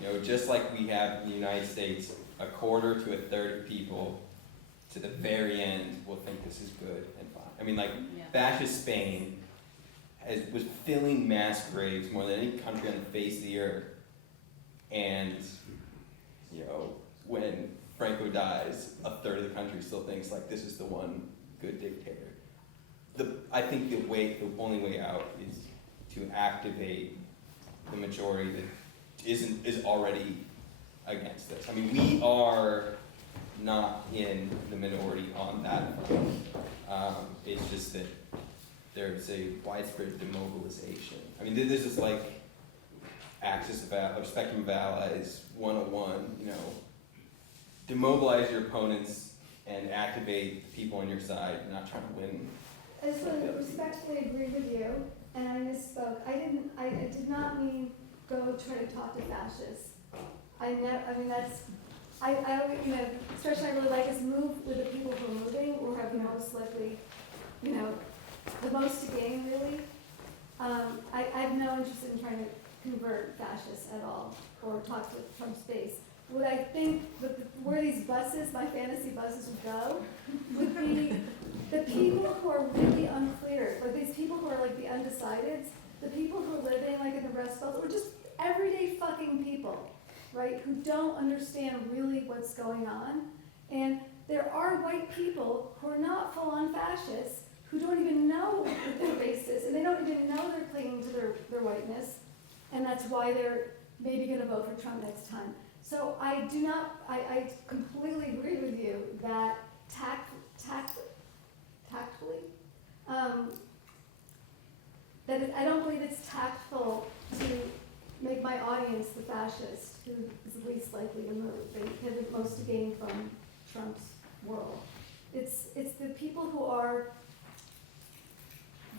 you know, just like we have in the United States, a quarter to a third of people to the very end will think this is good and fine. I mean, like, Yeah. fascist Spain was filling mass graves more than any country on the face of the earth. And, you know, when Franco dies, a third of the country still thinks, like, this is the one good dictator. I think the only way out is to activate the majority that is already against this. I mean, we are not in the minority on that front. It's just that there's a widespread demobilization. I mean, this is like axis of spectrum of allies 101, you know. Demobilize your opponents and activate the people on your side, not trying to win. at. I just want to respectfully agree with you, and I misspoke. I did not mean go try to talk to fascists. I mean, that's, I you know, especially I really like is move with the people who are moving or have the most likely, you know, the most to gain really. I have no interest in trying to convert fascists at all or talk to Trump's base. What I think where these buses, my fantasy buses would go, would be the people who are really unclear, like these people who are like the undecideds, the people who are living like in the Rust Belt, or just everyday fucking people, right, who don't understand really what's going on. And there are white people who are not full-on fascists, who don't even know what their base is, and they don't even know they're clinging to their whiteness, and that's why they're maybe gonna vote for Trump next time. So I completely agree with you that tactfully, I don't believe it's tactful to make my audience the fascist who is least likely to move. They have the most to gain from Trump's world. It's the people who are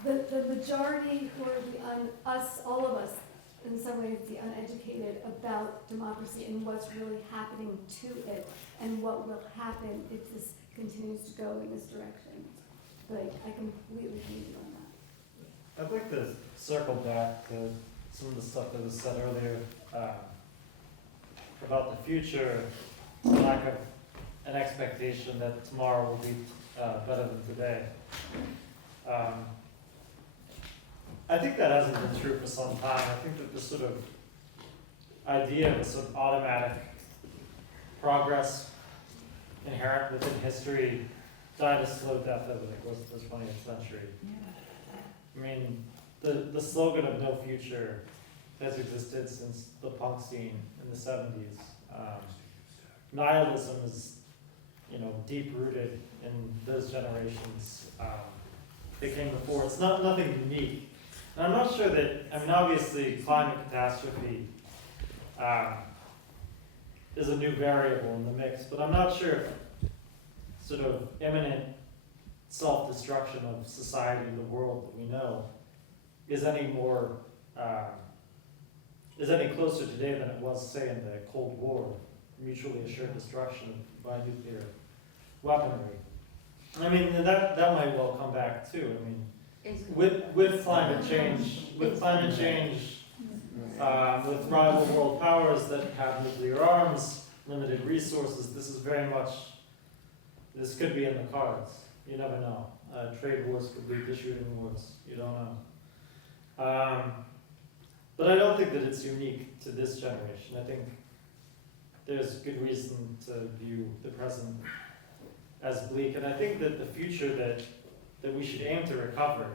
the majority who are all of us, in some ways, the uneducated about democracy and what's really happening to it and what will happen if this continues to go in this direction. But I completely agree with you on that. I'd like to circle back to some of the stuff that was said earlier about the future, lack of an expectation that tomorrow will be better than today. I think that hasn't been true for some time. I think that this sort of idea of a sort of automatic progress inherent within history died a slow death over the course of the 20th century. I mean, the slogan of no future has existed since the punk scene in the 70s. Nihilism is, you know, deep-rooted in those generations that came before. It's nothing unique. And I'm not sure that, I mean, obviously climate catastrophe is a new variable in the mix, but I'm not sure if sort of imminent self-destruction of society and the world that we know is any more, is any closer today than it was, say, in the Cold War, mutually assured destruction by nuclear weaponry. I mean, that might well come back too. I mean, with climate change, with rival world powers that have nuclear arms, limited resources, this could be in the cards. You never know. Trade wars could lead to shooting wars. You don't know. But I don't think that it's unique to this generation. I think there's good reason to view the present as bleak, and I think that the future that we should aim to recover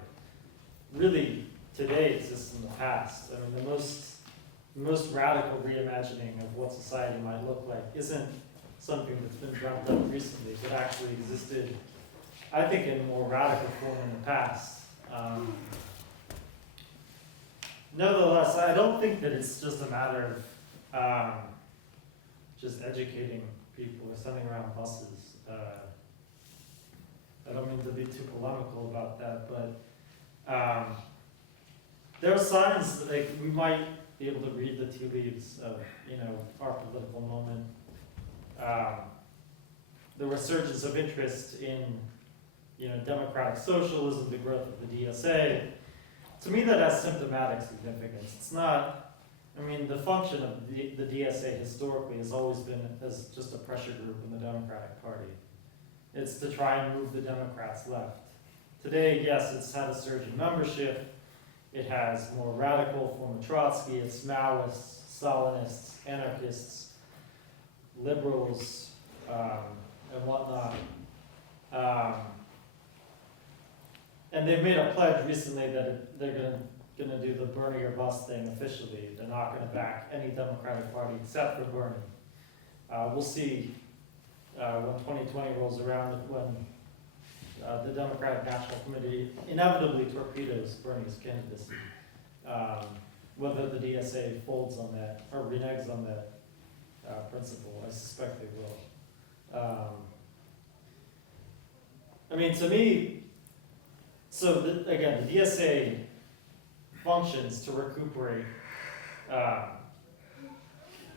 really today exists in the past. I mean, the most radical reimagining of what society might look like isn't something that's been dreamt up recently, but actually existed, I think, in more radical form in the past. nevertheless, I don't think that it's just a matter of just educating people or sending around buses. I don't mean to be too polemical about that, but there are signs, like, we might be able to read the tea leaves of, our political moment. The resurgence of interest in, democratic socialism, the growth of the DSA. To me, that has symptomatic significance. It's not, the function of the DSA historically has always been as just a pressure group in the Democratic Party. It's to try and move the Democrats left. Today, yes, it's had a surge in membership. It has more radical form of Trotsky. It's Maoists, Stalinists, anarchists, liberals, and whatnot. And they've made a pledge recently that they're gonna do the Bernie or bust thing officially. They're not gonna back any Democratic Party except for Bernie. We'll see when 2020 rolls around, when the Democratic National Committee inevitably torpedoes Bernie's candidacy, whether the DSA folds on that or reneges on that principle. I suspect they will. To me, so again, the DSA functions to recuperate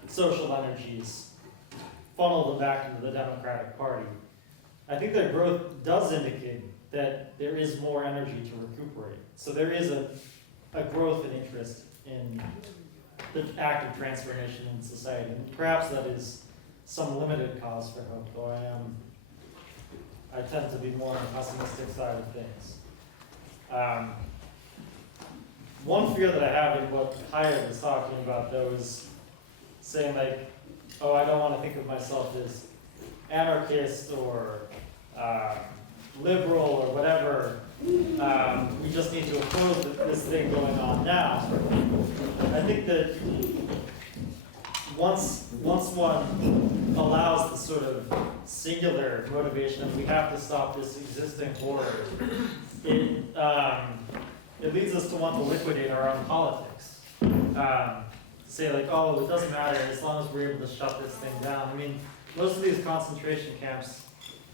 social energies, funnel them back into the Democratic Party. I think their growth does indicate that there is more energy to recuperate. So there is a growth in interest in the active transformation in society. And perhaps that is some limited cause for hope, though I tend to be more on the pessimistic side of things. One fear that I have in what Hyatt was talking about, though, is saying like, oh, I don't want to think of myself as anarchist or liberal or whatever. We just need to oppose this thing going on now. I think that once one allows the sort of singular motivation that we have to stop this existing horror, it leads us to want to liquidate our own politics. Say like, oh, it doesn't matter as long as we're able to shut this thing down. Most of these concentration camps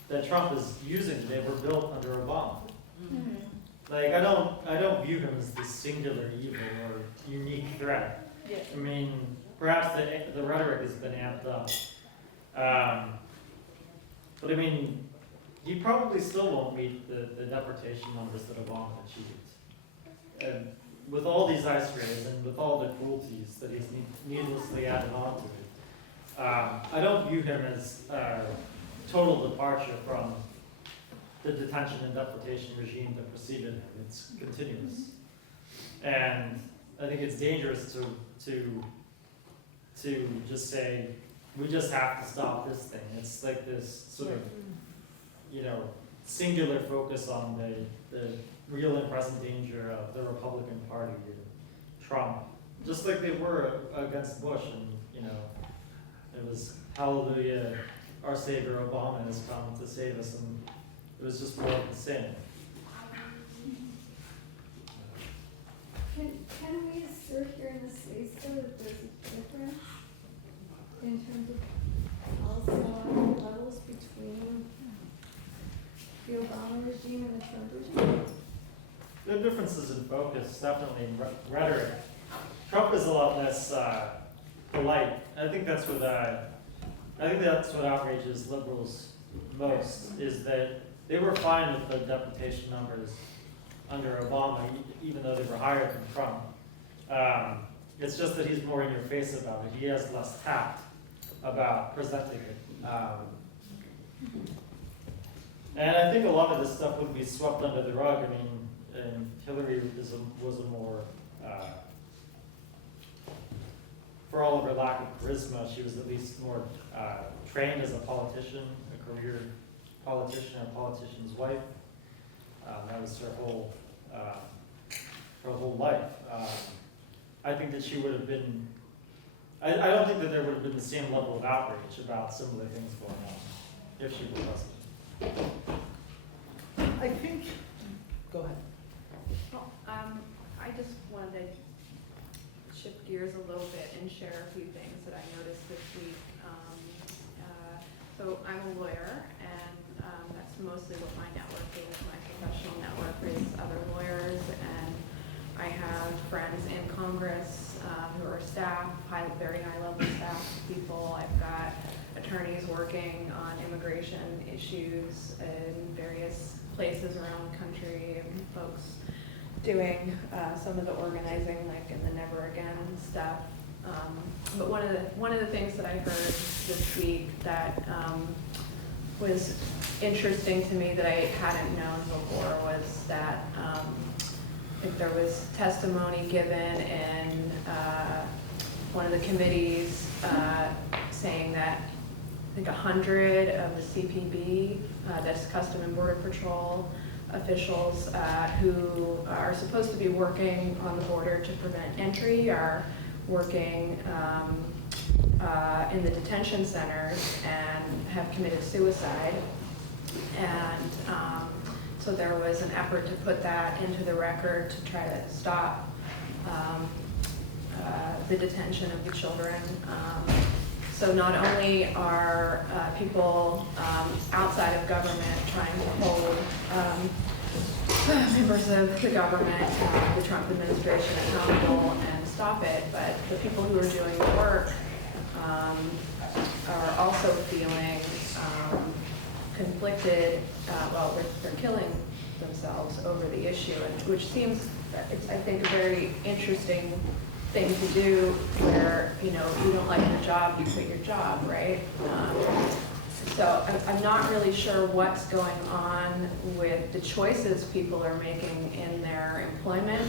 that Trump is using today were built under Obama. Mm-hmm. Like, I don't view him as this singular evil or unique threat. Yeah. Perhaps the rhetoric has been amped up. But he probably still won't meet the deportation numbers that Obama achieved. And with all these ICE raids and with all the cruelties that he's needlessly added on to it, I don't view him as a total departure from the detention and deportation regime that preceded him. It's continuous. And I think it's dangerous to just say, we just have to stop this thing. It's like this sort of, singular focus on the real and present danger of the Republican Party or Trump, just like they were against Bush. And, it was, hallelujah, our savior Obama has come to save us, and it was just more of the same. Can we assert here in the space though that there's a difference in terms of policy levels between the Obama regime and the Trump regime? There are differences in focus, definitely in rhetoric. Trump is a lot less polite. I think that's what outrages liberals most, is that they were fine with the deportation numbers under Obama, even though they were higher than Trump. It's just that he's more in your face about it. He has less tact about presenting it. And I think a lot of this stuff would be swept under the rug. And Hillary was a more, for all of her lack of charisma, she was at least more trained as a politician, a career politician, a politician's wife. That was her whole life. I think that she would have been, I don't think that there would have been the same level of outrage about similar things going on if she were president. I think, go ahead. Well, I just wanted to shift gears a little bit and share a few things that I noticed this week. So I'm a lawyer, and that's mostly what my network is. My professional network is other lawyers, and I have friends in Congress who are staff, very high-level staff people. I've got attorneys working on immigration issues in various places around the country, and folks doing some of the organizing, like in the Never Again stuff. But one of the things that I heard this week that was interesting to me that I hadn't known before was that I think there was testimony given in one of the committees saying that I think 100 of the CPB, that's Custom and Border Patrol officials who are supposed to be working on the border to prevent entry are working in the detention centers and have committed suicide. And so there was an effort to put that into the record to try to stop the detention of the children. So not only are people outside of government trying to hold members of the government, the Trump administration accountable and stop it, but the people who are doing the work are also feeling conflicted, well, they're killing themselves over the issue, and which seems, it's, I think, a very interesting thing to do where, you know, if you don't like your job, you quit your job, right? So I'm not really sure what's going on with the choices people are making in their employment.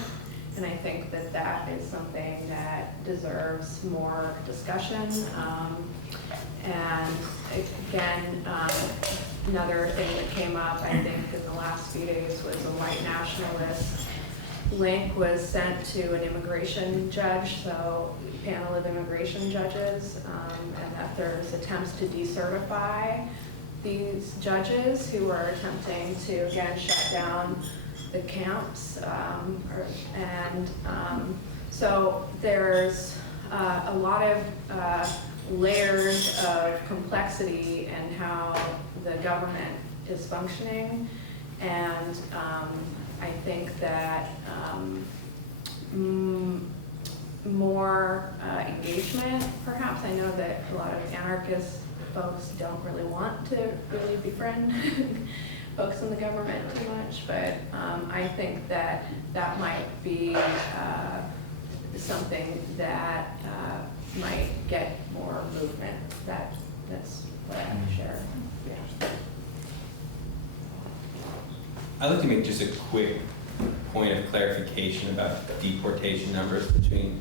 And I think that that is something that deserves more discussion. And again, another thing that came up, I think, in the last few days was a white nationalist link was sent to an immigration judge, so a panel of immigration judges, and that there's attempts to decertify these judges who are attempting to, again, shut down the camps. So there's a lot of layers of complexity in how the government is functioning, and I think that more engagement, perhaps. I know that a lot of anarchist folks don't really want to really befriend folks in the government too much, but I think that that might be something that might get more movement. That's what I have to share. Yeah. I'd like to make just a quick point of clarification about deportation numbers between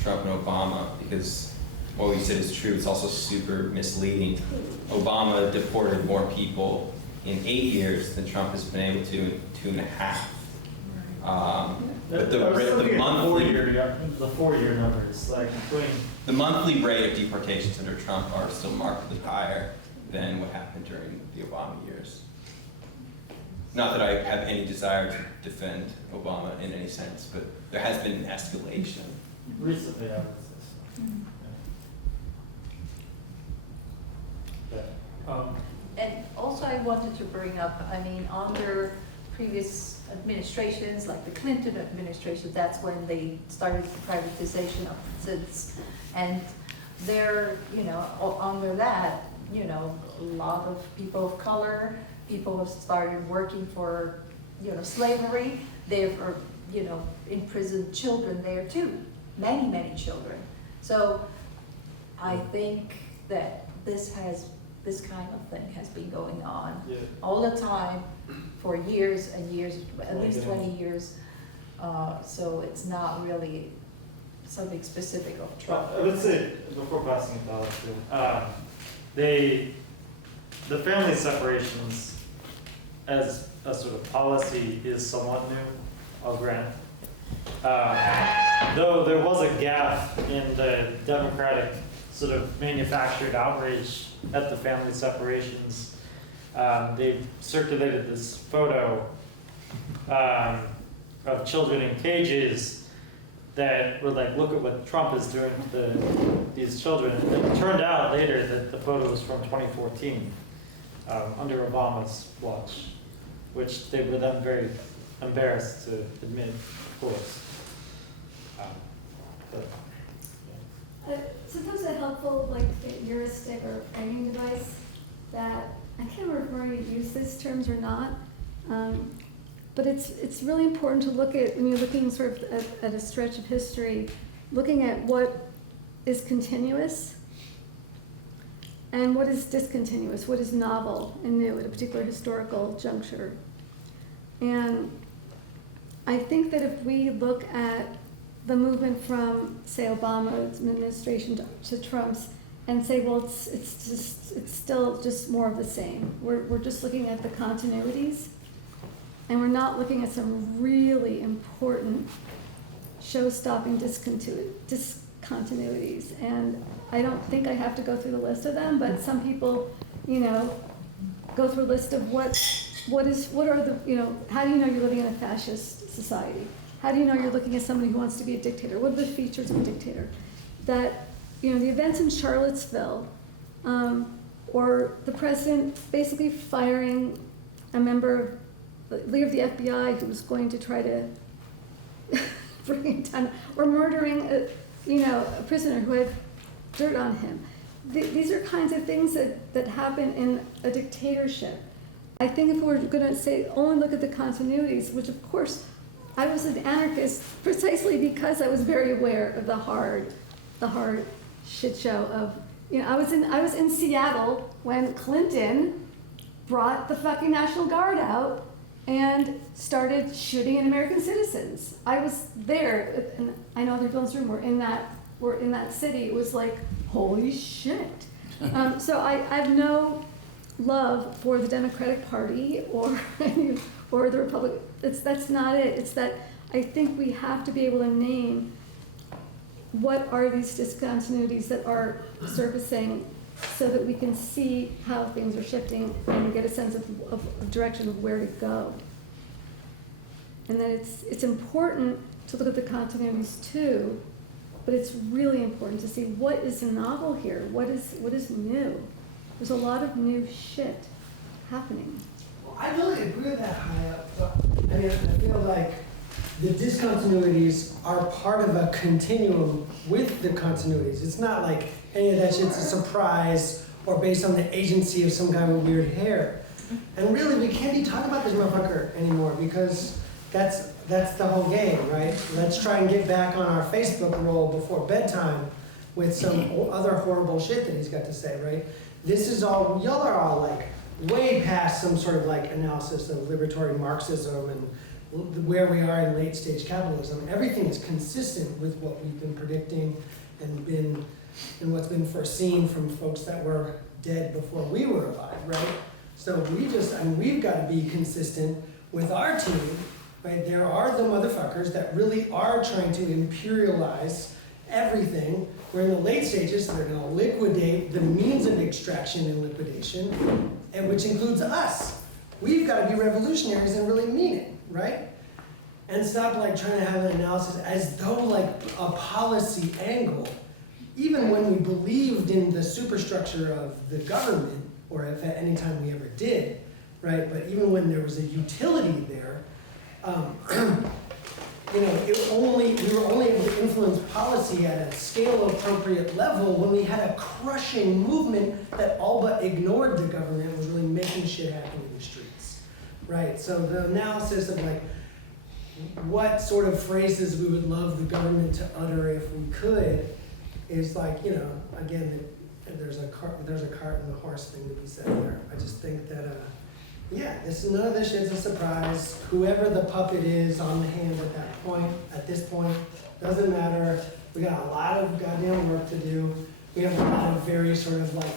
Trump and Obama, because what we said is true. It's also super misleading. Obama deported more people in 8 years than Trump has been able to in 2.5. But the four-year numbers, like including the monthly rate of deportations under Trump are still markedly higher than what happened during the Obama years. Not that I have any desire to defend Obama in any sense, but there has been an escalation. Recently, I would say so. And also I wanted to bring up, I mean, under previous administrations, like the Clinton administration, that's when they started the privatization of prisons. And there, you know, under that, you know, a lot of people of color, people have started working for, you know, slavery. They've, you know, imprisoned children there too. Many, many children. So I think that this kind of thing has been going on all the time for years and years, at least 20 years. So it's not really something specific of Trump. Let's say, before passing it out too, the family separations as a sort of policy is somewhat new, I'll grant. Though there was a gap in the Democratic sort of manufactured outrage at the family separations. They circulated this photo of children in cages that were like, look at what Trump is doing to these children. And it turned out later that the photo was from 2014, under Obama's watch, which they were then very embarrassed to admit, of course. Sometimes a helpful heuristic or framing device that, I can't remember if you use these terms or not, but it's really important to look at, when you're looking sort of at a stretch of history, looking at what is continuous and what is discontinuous, what is novel and new at a particular historical juncture. And I think that if we look at the movement from, say, Obama's administration to Trump's, and say, well, it's still just more of the same. We're just looking at the continuities, and we're not looking at some really important show-stopping discontinuities. And I don't think I have to go through the list of them, but some people, go through a list of what are the, how do you know you're living in a fascist society? How do you know you're looking at somebody who wants to be a dictator? What are the features of a dictator? That, the events in Charlottesville, or the president basically firing a member, leader of the FBI who was going to try to bring it down, or murdering a prisoner who had dirt on him. These are kinds of things that happen in a dictatorship. I think if we're going to say only look at the continuities, which of course I was an anarchist precisely because I was very aware of the hard shit show of, I was in Seattle when Clinton brought the fucking National Guard out and started shooting at American citizens. I was there, and I know other people in this room were in that city. It was like, holy shit. So I have no love for the Democratic Party or the Republic. That's not it. It's that I think we have to be able to name what are these discontinuities that are surfacing so that we can see how things are shifting and get a sense of direction of where to go. And then it's important to look at the continuities too, but it's really important to see what is novel here, what is new. There's a lot of new shit happening. Well, I really agree with that high up. I mean, I feel like the discontinuities are part of a continuum with the continuities. It's not like any of that shit's a surprise or based on the agency of some guy with weird hair. And really, we can't be talking about this motherfucker anymore because that's the whole game, right? Let's try and get back on our Facebook roll before bedtime with some other horrible shit that he's got to say, right? This is all, y'all are all like way past some sort of like analysis of liberatory Marxism and where we are in late stage capitalism. Everything is consistent with what we've been predicting and what's been foreseen from folks that were dead before we were alive, right? So we've got to be consistent with our team, right? There are the motherfuckers that really are trying to imperialize everything. We're in the late stages, so they're going to liquidate the means of extraction and liquidation, and which includes us. We've got to be revolutionaries and really mean it, right? And stop like trying to have an analysis as though like a policy angle, even when we believed in the superstructure of the government, or if at any time we ever did, right? But even when there was a utility there, we were only able to influence policy at a scale appropriate level when we had a crushing movement that all but ignored the government, was really making shit happen in the streets, right? So the analysis of like what sort of phrases we would love the government to utter if we could is like, again, there's a cart and the horse thing to be said there. I just think that none of this shit's a surprise. Whoever the puppet is on the hand at this point, doesn't matter. We got a lot of goddamn work to do. We have a lot of very sort of like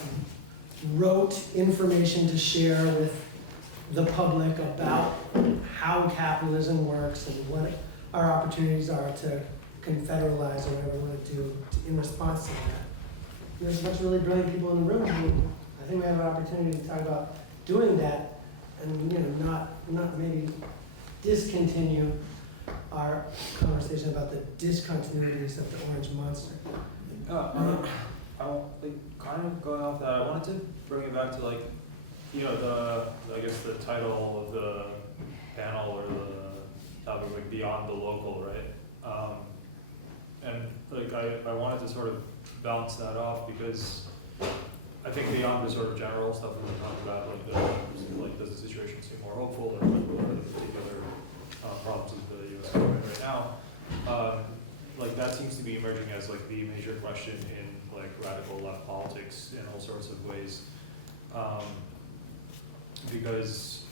rote information to share with the public about how capitalism works and what our opportunities are to confederalize or whatever we want to do in response to that. There's a bunch of really brilliant people in the room who I think we have an opportunity to talk about doing that and not maybe discontinue our conversation about the discontinuities of the Orange Monster. Kind of going off that, I wanted to bring it back to like, I guess the title of the panel or the topic, like beyond the local, right? And like I wanted to sort of bounce that off because I think beyond the sort of general stuff we were talking about, does the situation seem more hopeful, or what are the particular problems of the U.S. government right now? Like that seems to be emerging as like the major question in like radical left politics in all sorts of ways, because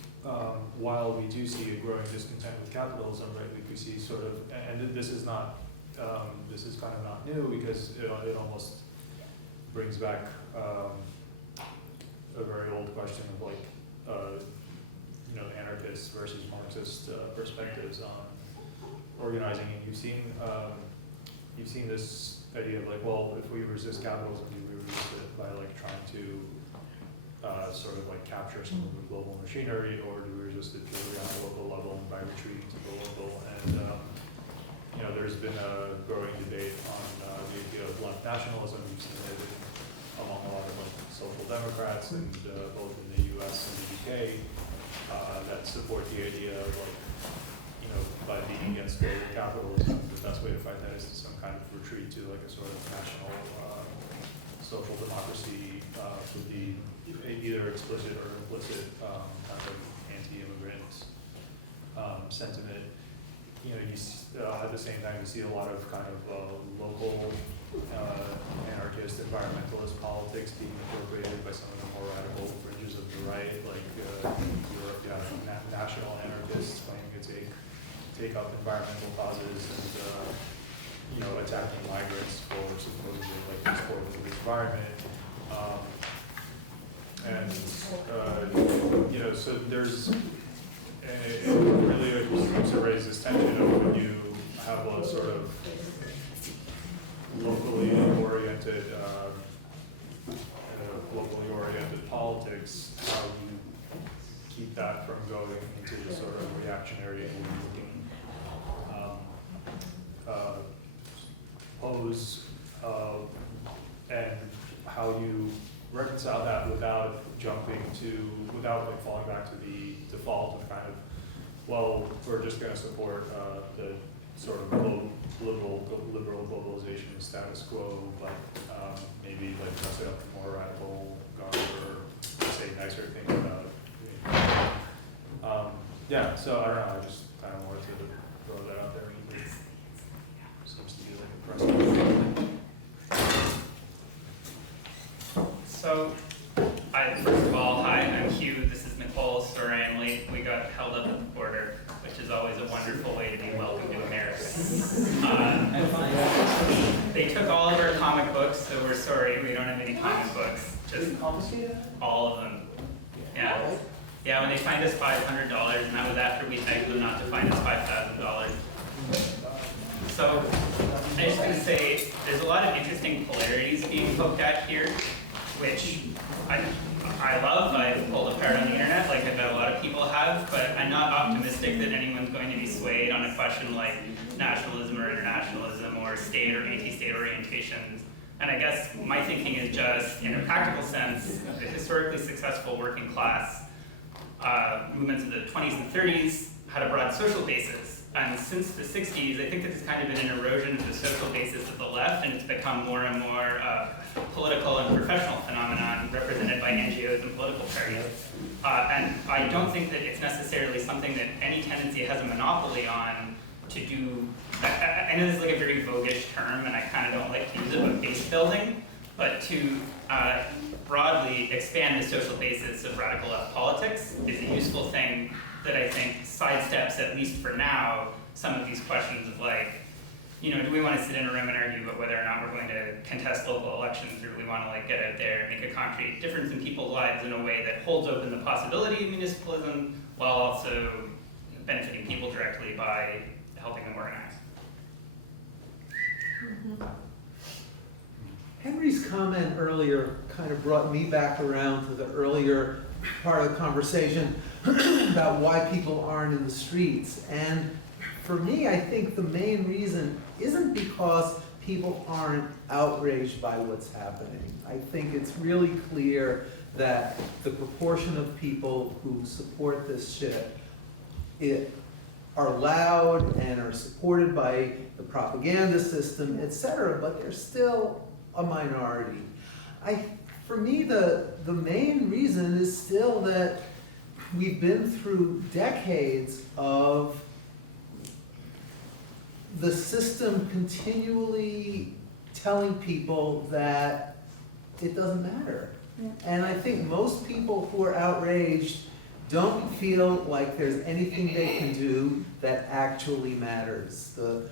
while we do see a growing discontent with capitalism, right, we see sort of, and this is not, this is kind of not new because it almost brings back a very old question of like, anarchist versus Marxist perspectives on organizing, and you've seen this idea of like, well, if we resist capitalism, do we resist it by like trying to sort of like capture some of the global machinery, or do we resist it purely on a local level and by retreating to the local? And there's been a growing debate on the idea of left nationalism. You've seen it among a lot of like social democrats, and both in the U.S. and the UK, that support the idea of like, by being against global capitalism, the best way to fight that is to some kind of retreat to like a sort of national social democracy would be either explicit or implicit kind of anti-immigrant sentiment. At the same time, you see a lot of kind of local anarchist, environmentalist politics being appropriated by some of the more radical fringes of the right, like Europe, national anarchists claiming to take up environmental causes and attacking migrants for supposedly like exploiting the environment. So there's it really seems to raise this tension of when you have a sort of locally oriented politics, how you keep that from going into the sort of reactionary pose, and how you reconcile that without like falling back to the default of kind of, well, we're just going to support the sort of liberal globalization status quo, but maybe like dress it up in more radical garb or say nicer things about it. So I don't know, I just kind of wanted to throw that out there. It seems to be like a precedent. So, first of all, hi, I'm Hugh. This is Nicole. Sorry I'm late. We got held up at the border, which is always a wonderful way to be welcomed to America. They took all of our comic books, so we're sorry we don't have any comic books. Just all of them. Yeah. Yeah, when they fined us $500, and that was after we begged them not to fine us $5,000. So, I was just going to say, there's a lot of interesting polarities being poked at here, which I love. I've pulled apart on the internet, like I bet a lot of people have, but I'm not optimistic that anyone's going to be swayed on a question like nationalism or internationalism or state or anti-state orientations. And I guess my thinking is just, in a practical sense, the historically successful working class movements of the 20s and 30s had a broad social basis. And since the 60s, I think that there's kind of been an erosion of the social basis of the left, and it's become more and more political and professional phenomenon represented by NGOs and political parties. And I don't think that it's necessarily something that any tendency has a monopoly on to do. I know this is like a very voguish term, and I kind of don't like to use it, but base building, but to broadly expand the social basis of radical left politics is a useful thing that I think sidesteps, at least for now, some of these questions of like, do we want to sit in a room and argue about whether or not we're going to contest local elections, or do we want to like get out there and make a concrete difference in people's lives in a way that holds open the possibility of municipalism while also benefiting people directly by helping them organize? Henry's comment earlier kind of brought me back around to the earlier part of the conversation about why people aren't in the streets. And for me, I think the main reason isn't because people aren't outraged by what's happening. I think it's really clear that the proportion of people who support this shit are loud and are supported by the propaganda system, etc., but they're still a minority. For me, the main reason is still that we've been through decades of the system continually telling people that it doesn't matter. Yeah. And I think most people who are outraged don't feel like there's anything they can do that actually matters. The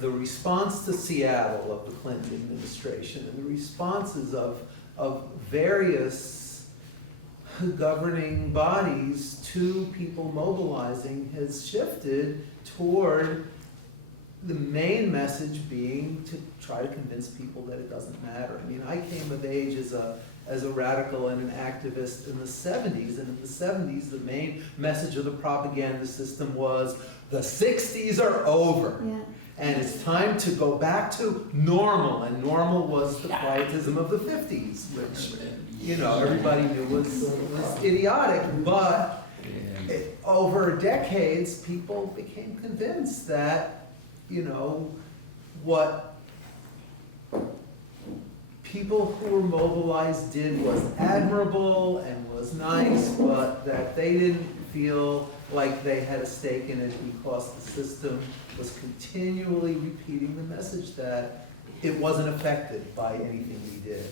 response to Seattle of the Clinton administration and the responses of various governing bodies to people mobilizing has shifted toward the main message being to try to convince people that it doesn't matter. I mean, I came of age as a radical and an activist in the 70s, and in the 70s, the main message of the propaganda system was, the 60s are over. Yeah. And it's time to go back to normal, and normal was the quietism of the 50s, which, you know, everybody knew was idiotic, but over decades, people became convinced that, you know, what people who were mobilized did was admirable and was nice, but that they didn't feel like they had a stake in it because the system was continually repeating the message that it wasn't affected by anything we did.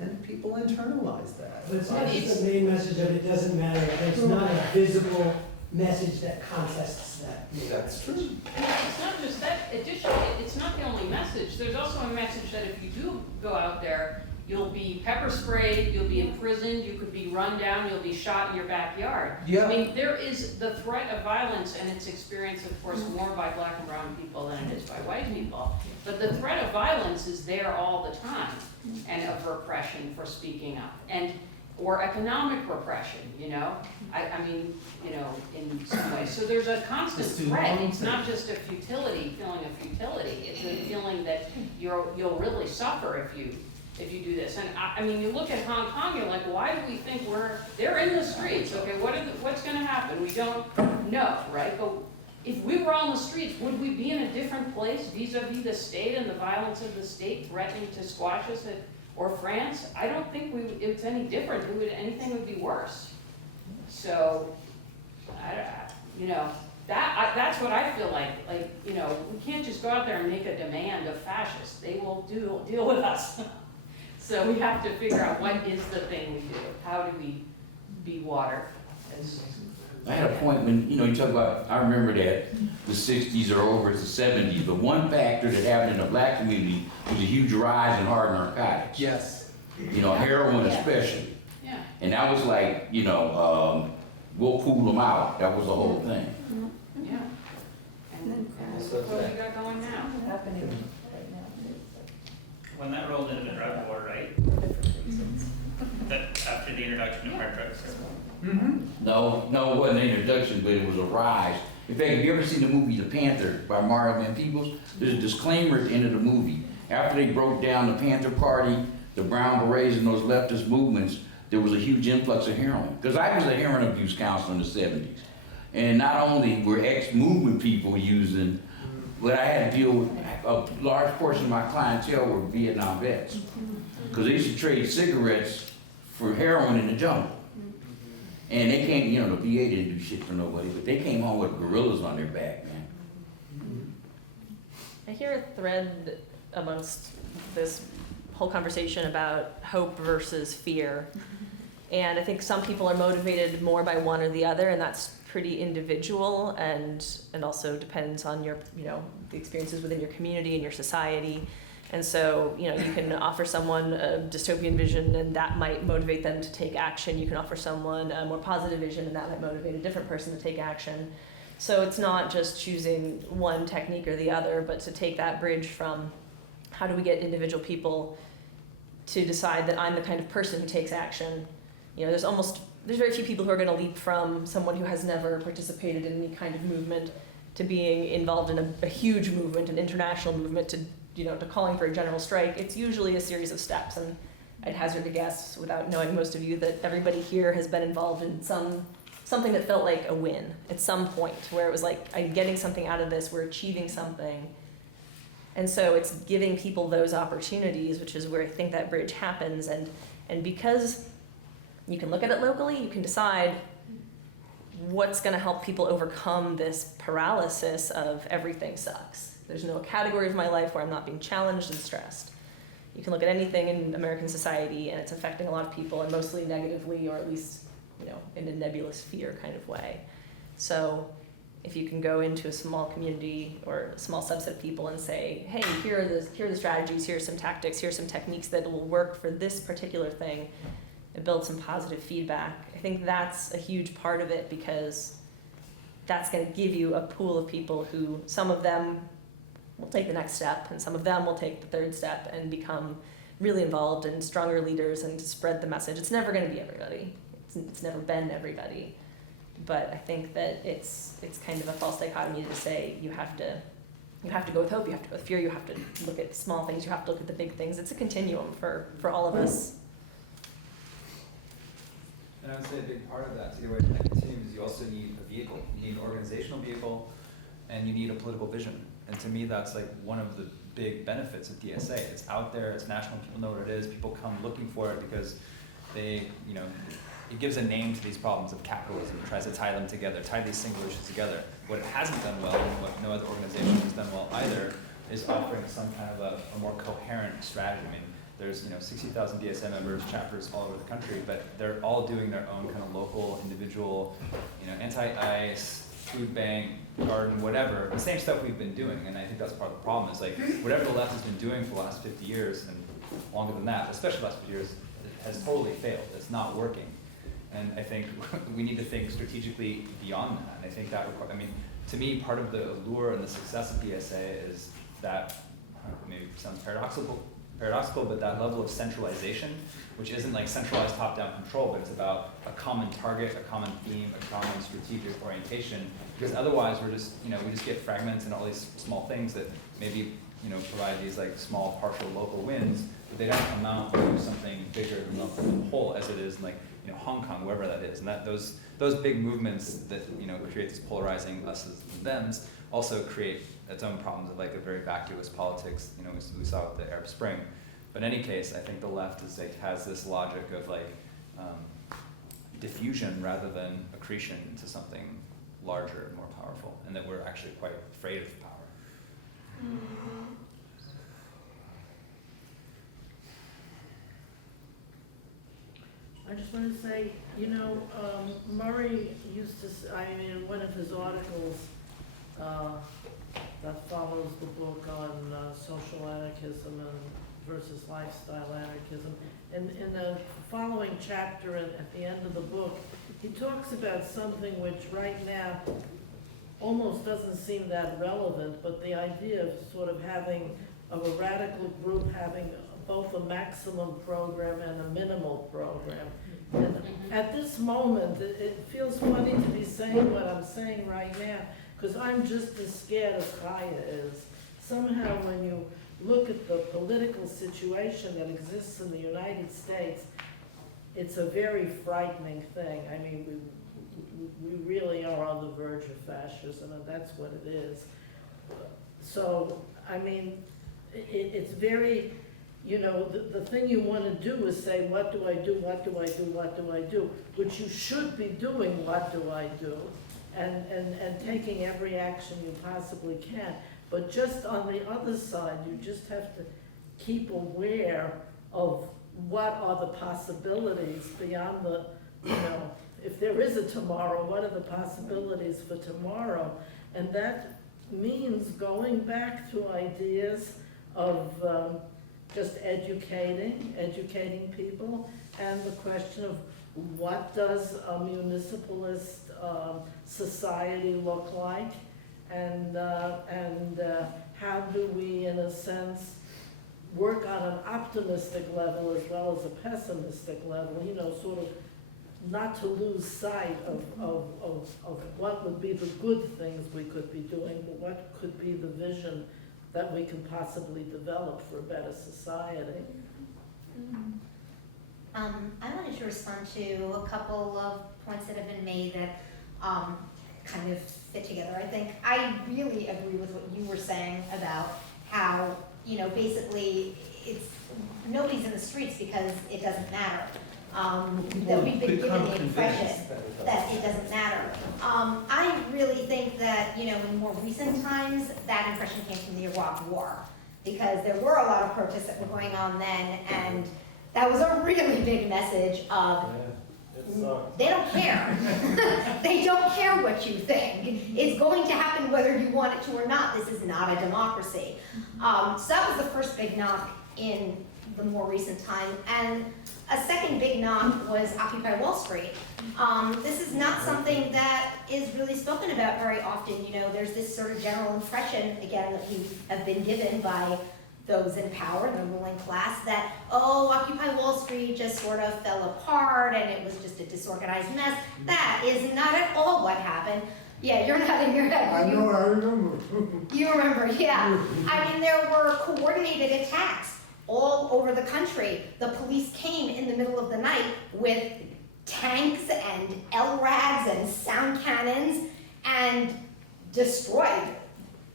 And people internalized that. But it's not just the main message of it doesn't matter, it's not a visible message that contests that. That's true. It's not just that, additionally, it's not the only message. There's also a message that if you do go out there, you'll be pepper sprayed, you'll be imprisoned, you could be run down, you'll be shot in your backyard. Yeah. I mean, there is the threat of violence, and it's experienced, of course, more by black and brown people than it is by white people. But the threat of violence is there all the time, and of repression for speaking up. Or economic repression, you know? I mean, you know, in some ways. So there's a constant threat. It's not just a feeling of futility. It's a feeling that you'll really suffer if you do this. And I mean, you look at Hong Kong, you're like, why do we think they're in the streets? Okay, what's gonna happen? We don't know, right? But if we were on the streets, would we be in a different place vis-a-vis the state and the violence of the state threatening to squash us or France? I don't think it's any different. Anything would be worse. So, you know, that's what I feel like. Like, you know, we can't just go out there and make a demand of fascists. They will deal with us. So we have to figure out what is the thing we do. How do we be water? I had a point when, you know, you talk about, I remember that the 60s are over, it's the 70s, but one factor that happened in the black community was a huge rise in hard narcotics. Yes. You know, heroin especially. Yeah. And that was like, you know, we'll cool them out. That was the whole thing. Yeah. And then what we got going now? Happening right now. When that rolled into the drug war, right? That after the introduction of hard drugs. Mm-hmm. No, it wasn't an introduction, but it was a rise. In fact, have you ever seen the movie The Panther by Mario Van Peebles? There's a disclaimer at the end of the movie. After they broke down the Panther Party, the Brown Berets, and those leftist movements, there was a huge influx of heroin. Because I was a heroin abuse counselor in the 70s. And not only were ex-movement people using, but I had to deal with a large portion of my clientele were Vietnam vets. Because they used to trade cigarettes for heroin in the jungle. And they came, you know, the VA didn't do shit for nobody, but they came home with gorillas on their back, man. I hear a thread amongst this whole conversation about hope versus fear. And I think some people are motivated more by one or the other, and that's pretty individual and also depends on your, you know, the experiences within your community and your society. And so, you know, you can offer someone a dystopian vision and that might motivate them to take action. You can offer someone a more positive vision and that might motivate a different person to take action. So it's not just choosing one technique or the other, but to take that bridge from how do we get individual people to decide that I'm the kind of person who takes action. You know, there's very few people who are going to leap from someone who has never participated in any kind of movement to being involved in a huge movement, an international movement, to to calling for a general strike, it's usually a series of steps. And I'd hazard to guess, without knowing most of you, that everybody here has been involved in something that felt like a win at some point, where it was like, I'm getting something out of this, we're achieving something. And so it's giving people those opportunities, which is where I think that bridge happens. And because you can look at it locally, you can decide what's going to help people overcome this paralysis of everything sucks. There's no category of my life where I'm not being challenged and stressed. You can look at anything in American society and it's affecting a lot of people, and mostly negatively, or at least, in a nebulous fear kind of way. So if you can go into a small community or a small subset of people and say, hey, here are the strategies, here are some tactics, here are some techniques that will work for this particular thing, and build some positive feedback, I think that's a huge part of it, because that's going to give you a pool of people who, some of them will take the next step, and some of them will take the third step and become really involved and stronger leaders and spread the message. It's never going to be everybody. It's never been everybody. But I think that it's kind of a false dichotomy to say you have to go with hope, you have to go with fear, you have to look at small things, you have to look at the big things. It's a continuum for all of us. And I would say a big part of that, to get away from that continuum, is you also need a vehicle. You need an organizational vehicle, and you need a political vision. And to me, that's like one of the big benefits of DSA. It's out there, it's national, people know what it is, people come looking for it because they, it gives a name to these problems of capitalism. It tries to tie them together, tie these single issues together. What it hasn't done well, and what no other organization has done well either, is offering some kind of a more coherent strategy. I mean, there's 60,000 DSA members, chapters all over the country, but they're all doing their own kind of local, individual, anti-ICE, food bank, garden, whatever, the same stuff we've been doing. And I think that's part of the problem, is like whatever the left has been doing for the last 50 years, and longer than that, especially the last 50 years, it has totally failed. It's not working. And I think we need to think strategically beyond that. And I think that, to me, part of the allure and the success of DSA is that, maybe it sounds paradoxical, but that level of centralization, which isn't like centralized top-down control, but it's about a common target, a common theme, a common strategic orientation. Because otherwise, we just get fragments and all these small things that maybe provide these like small partial local wins, but they don't amount to something bigger than the whole, as it is in like Hong Kong, wherever that is. And that those big movements that create this polarizing us and thems also create its own problems of like a very vacuous politics. We saw with the Arab Spring. But in any case, I think the left has this logic of like diffusion rather than accretion into something larger and more powerful, and that we're actually quite afraid of power. I just want to say, Murray used to, in one of his articles that follows the book on social anarchism versus lifestyle anarchism, in the following chapter at the end of the book, he talks about something which right now almost doesn't seem that relevant, but the idea of sort of having a radical group having both a maximum program and a minimal program. And at this moment, it feels funny to be saying what I'm saying right now, because I'm just as scared as Kaya is. Somehow when you look at the political situation that exists in the United States, it's a very frightening thing. I mean, we really are on the verge of fascism, and that's what it is. So, I mean, it's very, the thing you want to do is say, what do I do, what do I do, what do I do? Which you should be doing, what do I do? And taking every action you possibly can. But just on the other side, you just have to keep aware of what are the possibilities beyond the, if there is a tomorrow, what are the possibilities for tomorrow? And that means going back to ideas of just educating people, and the question of what does a municipalist society look like, and how do we, in a sense, work on an optimistic level as well as a pessimistic level, sort of not to lose sight of what would be the good things we could be doing, but what could be the vision that we can possibly develop for a better society. I wanted to respond to a couple of points that have been made that kind of fit together. I think I really agree with what you were saying about how, you know, basically it's nobody's in the streets because it doesn't matter. That we've been given the impression that it doesn't matter. I really think that, you know, in more recent times, that impression came from the Iraq War, because there were a lot of protests that were going on then, and that was a really big message of they don't care. They don't care what you think. It's going to happen whether you want it to or not. This is not a democracy. So that was the first big knock in the more recent time. And a second big knock was Occupy Wall Street. This is not something that is really spoken about very often. You know, there's this sort of general impression, again, that we have been given by those in power, the ruling class, that, oh, Occupy Wall Street just sort of fell apart and it was just a disorganized mess. That is not at all what happened. Yeah, you're nodding your head. I know, I remember. You remember, yeah. I mean, there were coordinated attacks all over the country. The police came in the middle of the night with tanks and LRADs and sound cannons and destroyed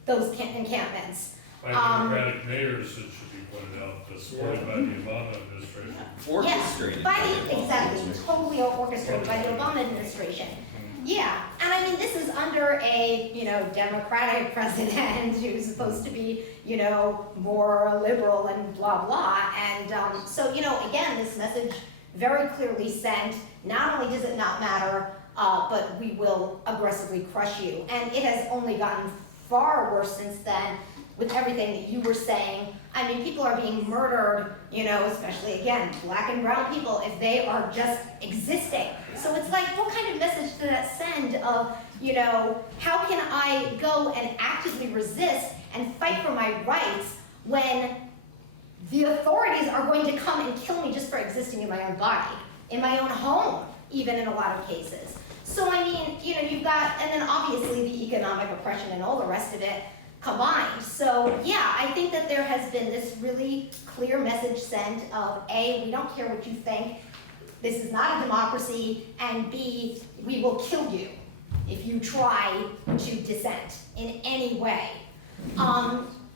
those encampments. By Democratic mayors, it should be pointed out, supported by the Obama administration. Orchestrated. Yes, exactly, totally orchestrated by the Obama administration. Yeah, and I mean, this is under a, you know, Democratic president who's supposed to be, you know, more liberal and blah, blah. And so, you know, again, this message very clearly sent, not only does it not matter, but we will aggressively crush you. And it has only gotten far worse since then with everything that you were saying. I mean, people are being murdered, you know, especially, again, black and brown people, if they are just existing. So it's like, what kind of message does that send of, you know, how can I go and actively resist and fight for my rights when the authorities are going to come and kill me just for existing in my own body, in my own home, even in a lot of cases. So I mean, you know, you've got, and then obviously the economic oppression and all the rest of it combined. So yeah, I think that there has been this really clear message sent of A, we don't care what you think, this is not a democracy, and B, we will kill you if you try to dissent in any way.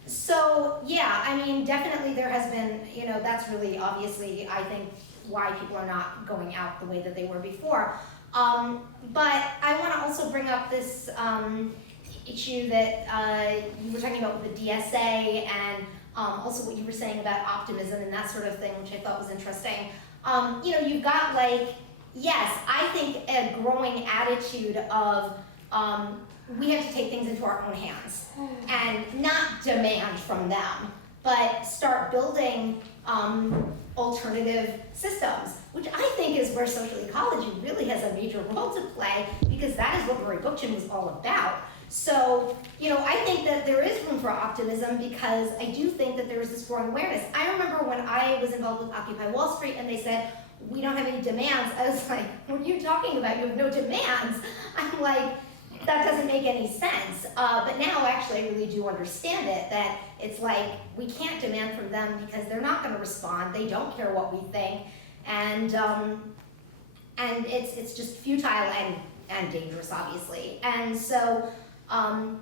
So yeah, I mean, definitely there has been, you know, that's really obviously, I think, why people are not going out the way that they were before. But I want to also bring up this issue that you were talking about with the DSA, and also what you were saying about optimism and that sort of thing, which I thought was interesting. You know, you've got, like, yes, I think a growing attitude of we have to take things into our own hands and not demand from them, but start building alternative systems, which I think is where social ecology really has a major role to play, because that is what Murray Bookchin was all about. So, you know, I think that there is room for optimism, because I do think that there is this growing awareness. I remember when I was involved with Occupy Wall Street and they said, we don't have any demands. I was like, what are you talking about? You have no demands. I'm like, that doesn't make any sense. But now actually I really do understand it, that it's like, we can't demand from them because they're not gonna respond. They don't care what we think. And it's just futile and dangerous, obviously. And so,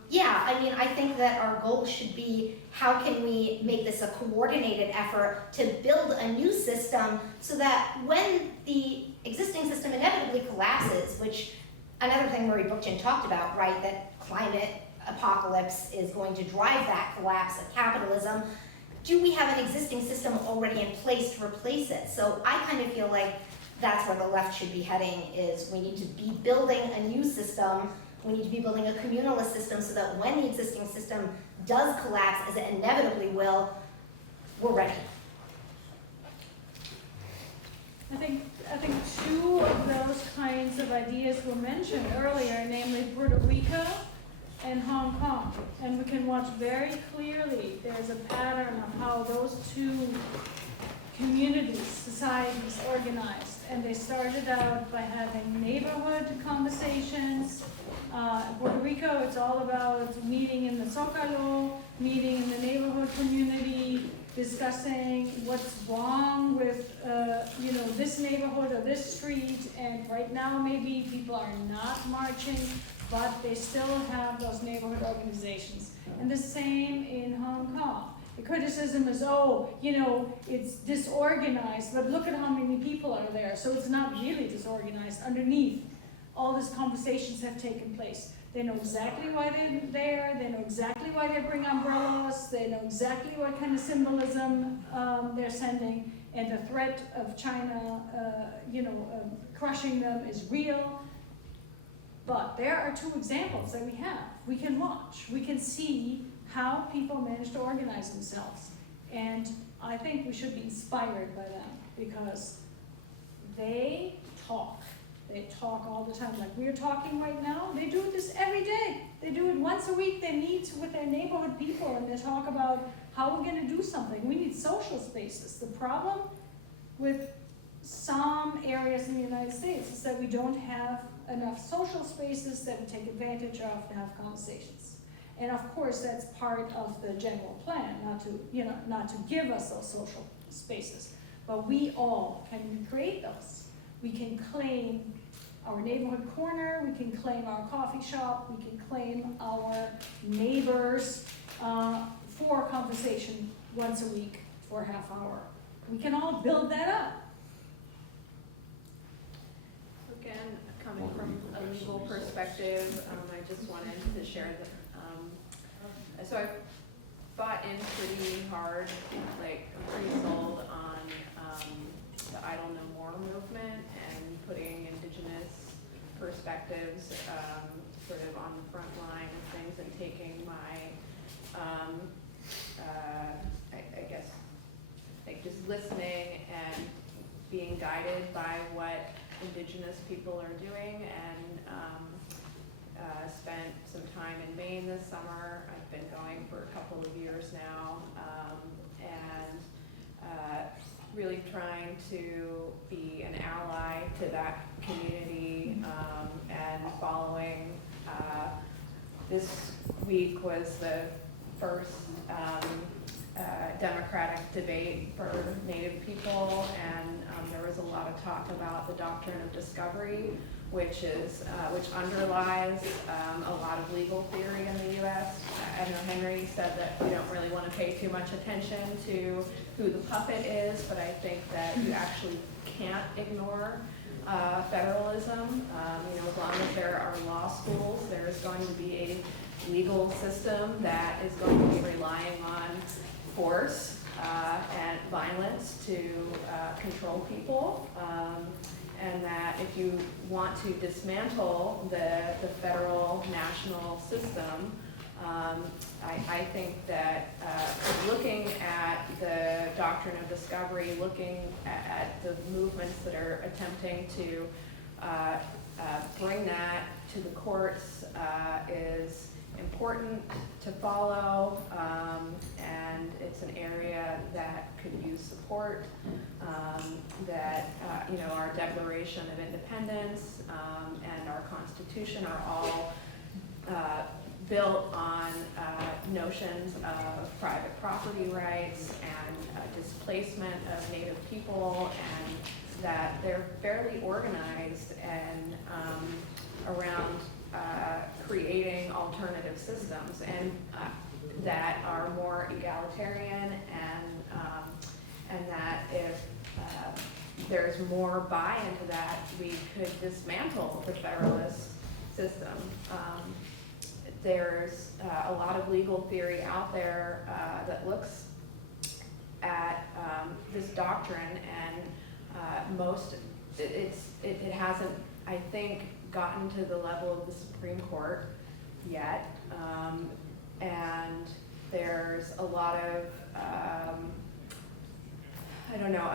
yeah, I mean, I think that our goal should be, how can we make this a coordinated effort to build a new system so that when the existing system inevitably collapses, which another thing Murray Bookchin talked about, right, that climate apocalypse is going to drive that collapse of capitalism, do we have an existing system already in place to replace it? So I kind of feel like that's where the left should be heading, is we need to be building a new system. We need to be building a communalist system so that when the existing system does collapse, as it inevitably will, we're ready. I think two of those kinds of ideas were mentioned earlier, namely Puerto Rico and Hong Kong. And we can watch very clearly there's a pattern of how those two communities, societies organized. And they started out by having neighborhood conversations. Puerto Rico, it's all about meeting in the Zócalo, meeting in the neighborhood community, discussing what's wrong with, this neighborhood or this street. And right now, maybe people are not marching, but they still have those neighborhood organizations. And the same in Hong Kong. The criticism is, it's disorganized, but look at how many people are there. So it's not really disorganized. Underneath, all these conversations have taken place. They know exactly why they're there. They know exactly why they bring umbrellas. They know exactly what kind of symbolism they're sending. And the threat of China, crushing them is real. But there are two examples that we have. We can watch. We can see how people manage to organize themselves. And I think we should be inspired by them because they talk. They talk all the time, like we're talking right now. They do this every day. They do it once a week. They meet with their neighborhood people and they talk about how we're gonna do something. We need social spaces. The problem with some areas in the United States is that we don't have enough social spaces that we take advantage of to have conversations. And of course, that's part of the general plan, not to give us those social spaces. But we all can create those. We can claim our neighborhood corner, we can claim our coffee shop, we can claim our neighbors for a conversation once a week for a half hour. We can all build that up. Again, coming from a legal perspective, I just wanted to share that. So I bought in pretty hard, I'm pretty sold on the Idle No More movement and putting indigenous perspectives sort of on the front line of things and taking my, I guess, just listening and being guided by what indigenous people are doing, and spent some time in Maine this summer. I've been going for a couple of years now, and really trying to be an ally to that community, and following. This week was the first Democratic debate for Native people, and there was a lot of talk about the doctrine of discovery, which underlies a lot of legal theory in the U.S. I know Henry said that we don't really want to pay too much attention to who the puppet is, but I think that you actually can't ignore federalism. As long as there are law schools, there is going to be a legal system that is going to be relying on force and violence to control people. And that if you want to dismantle the federal national system, I think that looking at the doctrine of discovery, looking at the movements that are attempting to bring that to the courts is important to follow, and it's an area that could use support, that our Declaration of Independence and our Constitution are all built on notions of private property rights and displacement of Native people, and that they're fairly organized and around creating alternative systems, and that are more egalitarian, and that if there's more buy-in to that, we could dismantle the federalist system. There's a lot of legal theory out there that looks at this doctrine, and it hasn't, I think, gotten to the level of the Supreme Court yet, and there's a lot of I don't know.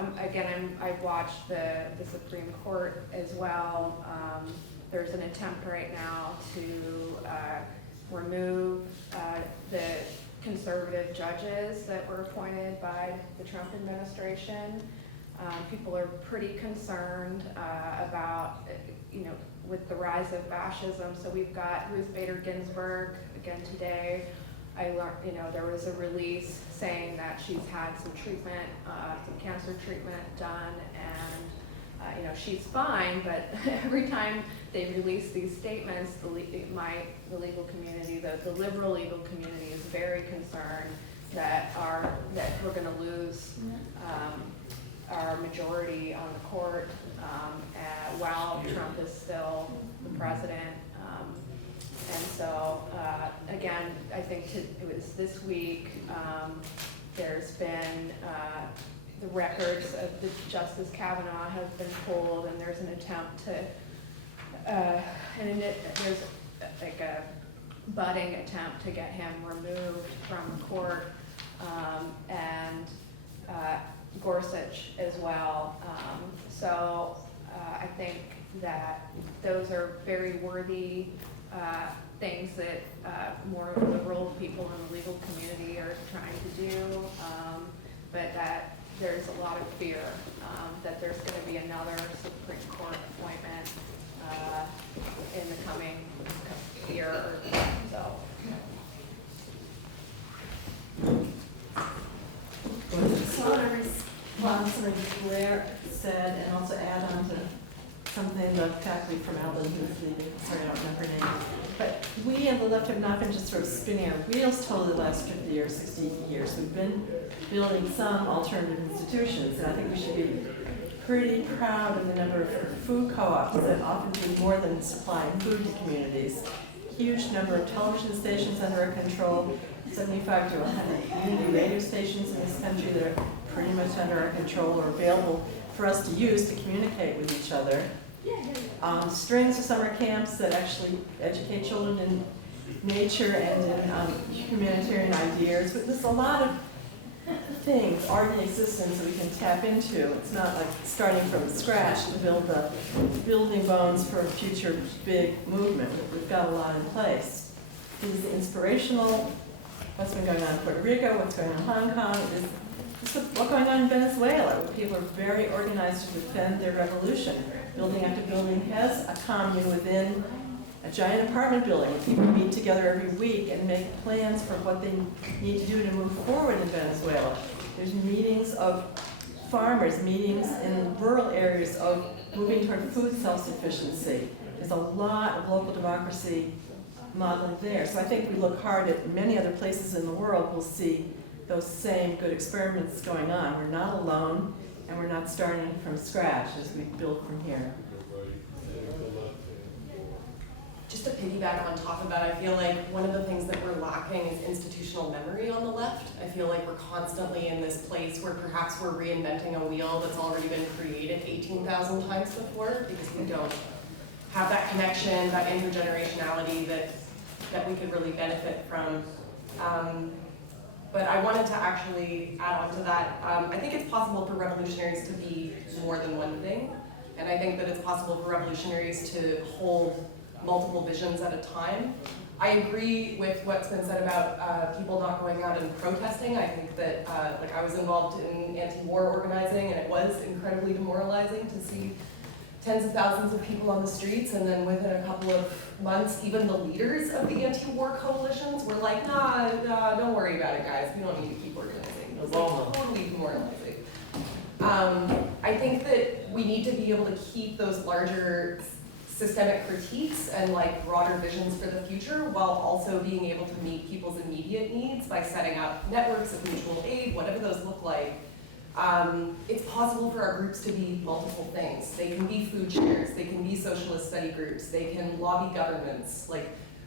I've watched the Supreme Court as well. There's an attempt right now to remove the conservative judges that were appointed by the Trump administration. People are pretty concerned about, with the rise of fascism. So we've got Ruth Bader Ginsburg again today. I learned, there was a release saying that she's had some treatment, some cancer treatment done, and she's fine. But every time they release these statements, the legal community, the liberal legal community, is very concerned that we're going to lose our majority on the court while Trump is still the president. And so, again, I think it was this week, there's been the records of the Justice Kavanaugh have been pulled, and there's an attempt to, there's like a budding attempt to get him removed from the court, and Gorsuch as well. So I think that those are very worthy things that more liberal people in the legal community are trying to do, but that there's a lot of fear that there's going to be another Supreme Court appointment in the coming year or so. So I want to respond to something Blair said and also add on to something the faculty from Alvin who's leaving. Sorry, I don't remember her name. But we on the left have not been just sort of spinning our wheels totally the last 50 or 60 years. We've been building some alternative institutions, and I think we should be pretty proud of the number of food co-ops that often do more than supplying food to communities. Huge number of television stations under our control, 75 to 100 community radio stations in this country that are pretty much under our control or available for us to use to communicate with each other. Strings of summer camps that actually educate children in nature and in humanitarian ideas. But there's a lot of things already in existence that we can tap into. It's not like starting from scratch to build the building bones for a future big movement. We've got a lot in place. This is inspirational. What's been going on in Puerto Rico, what's going on in Hong Kong, is what's going on in Venezuela, where people are very organized to defend their revolution. Building after building has a commune within a giant apartment building where people meet together every week and make plans for what they need to do to move forward in Venezuela. There's meetings of farmers, meetings in rural areas of moving toward food self-sufficiency. There's a lot of local democracy modeling there. So I think we look hard at many other places in the world, we'll see those same good experiments going on. We're not alone, and we're not starting from scratch as we build from here. Just to piggyback on top of that, I feel like one of the things that we're lacking is institutional memory on the left. I feel like we're constantly in this place where perhaps we're reinventing a wheel that's already been created 18,000 times before because we don't have that connection, that intergenerationality that we could really benefit from. But I wanted to actually add on to that. I think it's possible for revolutionaries to be more than one thing. And I think that it's possible for revolutionaries to hold multiple visions at a time. I agree with what's been said about people not going out and protesting. I think that I was involved in anti-war organizing, and it was incredibly demoralizing to see tens of thousands of people on the streets, and then within a couple of months, even the leaders of the anti-war coalitions were like, nah, don't worry about it, guys. We don't need to keep organizing. It was like totally demoralizing. I think that we need to be able to keep those larger systemic critiques and broader visions for the future while also being able to meet people's immediate needs by setting up networks of mutual aid, whatever those look like. It's possible for our groups to be multiple things. They can be food shares, they can be socialist study groups, they can lobby governments.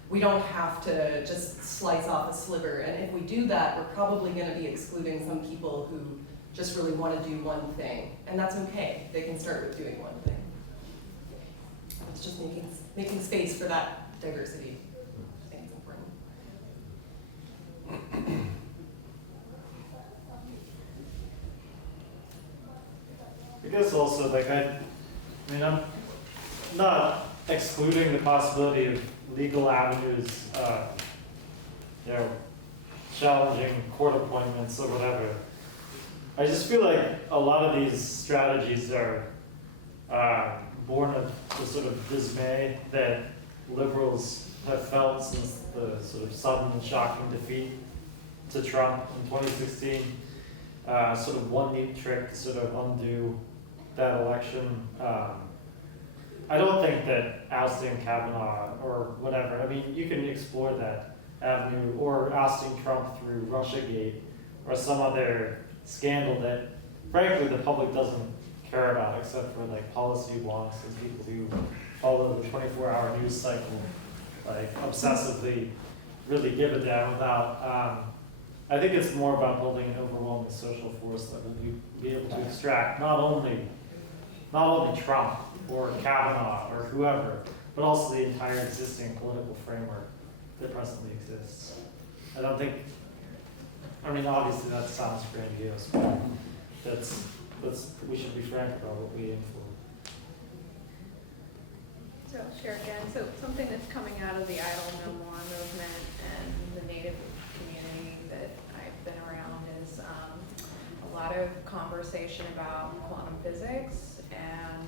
We don't have to just slice off a sliver. And if we do that, we're probably going to be excluding some people who just really want to do one thing. And that's okay. They can start with doing one thing. It's just making space for that diversity. I think it's important. I guess also, I'm not excluding the possibility of legal avenues, challenging court appointments or whatever. I just feel like a lot of these strategies are born of the sort of dismay that liberals have felt since the sort of sudden and shocking defeat to Trump in 2016. Sort of one neat trick to sort of undo that election. I don't think that ousting Kavanaugh or whatever, I mean, you can explore that avenue, or ousting Trump through Russiagate or some other scandal that frankly the public doesn't care about except for like policy wonks and people who follow the 24-hour news cycle like obsessively really give a damn about. I think it's more about building an overwhelming social force that will be able to extract not only Trump or Kavanaugh or whoever, but also the entire existing political framework that presently exists. I don't think, I mean, obviously that sounds grandiose, but we should be frank about what we aim for. So I'll share again. So something that's coming out of the Idle No More movement and the Native community that I've been around is a lot of conversation about quantum physics and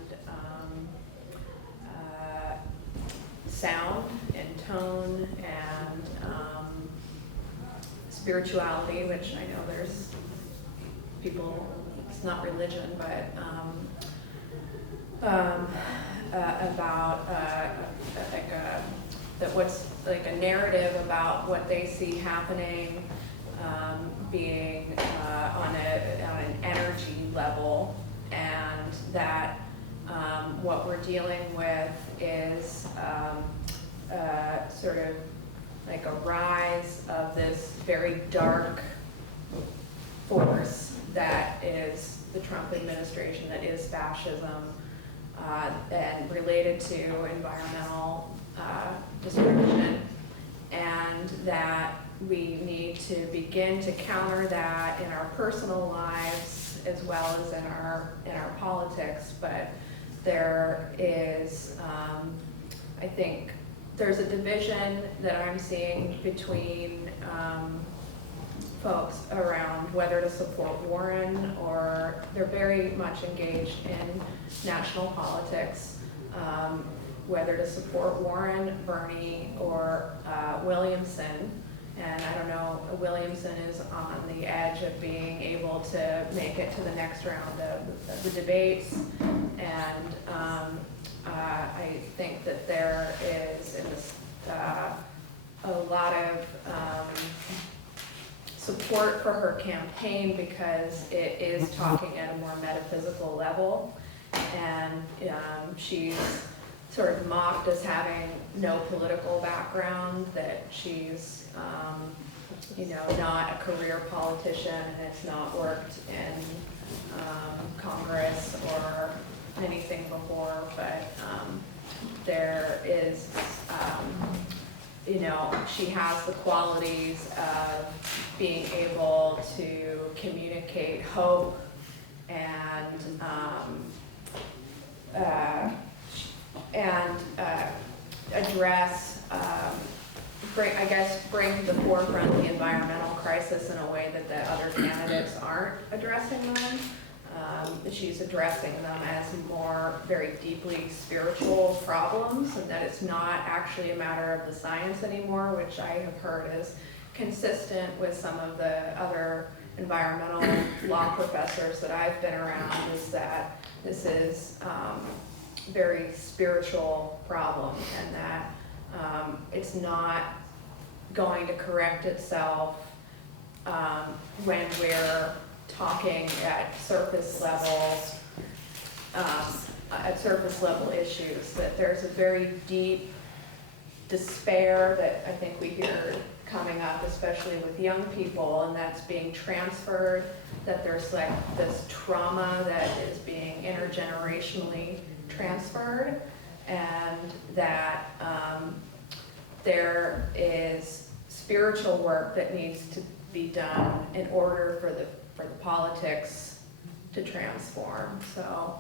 sound and tone and spirituality, which I know there's people, it's not religion, but about that what's like a narrative about what they see happening being on an energy level, and that what we're dealing with is sort of like a rise of this very dark force that is the Trump administration, that is fascism, and related to environmental destruction, and that we need to begin to counter that in our personal lives as well as in our politics. But there is, I think, there's a division that I'm seeing between folks around whether to support Warren, or they're very much engaged in national politics, whether to support Warren, Bernie, or Williamson. And I don't know, Williamson is on the edge of being able to make it to the next round of the debates. And I think that there is in this, a lot of support for her campaign because it is talking at a more metaphysical level. And she's sort of mocked as having no political background, that she's not a career politician and has not worked in Congress or anything before, but there is, she has the qualities of being able to communicate hope and address, bring to the forefront the environmental crisis in a way that the other candidates aren't addressing them. She's addressing them as more very deeply spiritual problems, and that it's not actually a matter of the science anymore, which I have heard is consistent with some of the other environmental law professors that I've been around, is that this is very spiritual problem, and that it's not going to correct itself when we're talking at surface level issues. That there's a very deep despair that I think we hear coming up, especially with young people, and that's being transferred, that there's like this trauma that is being intergenerationally transferred, and that there is spiritual work that needs to be done in order for the politics to transform. So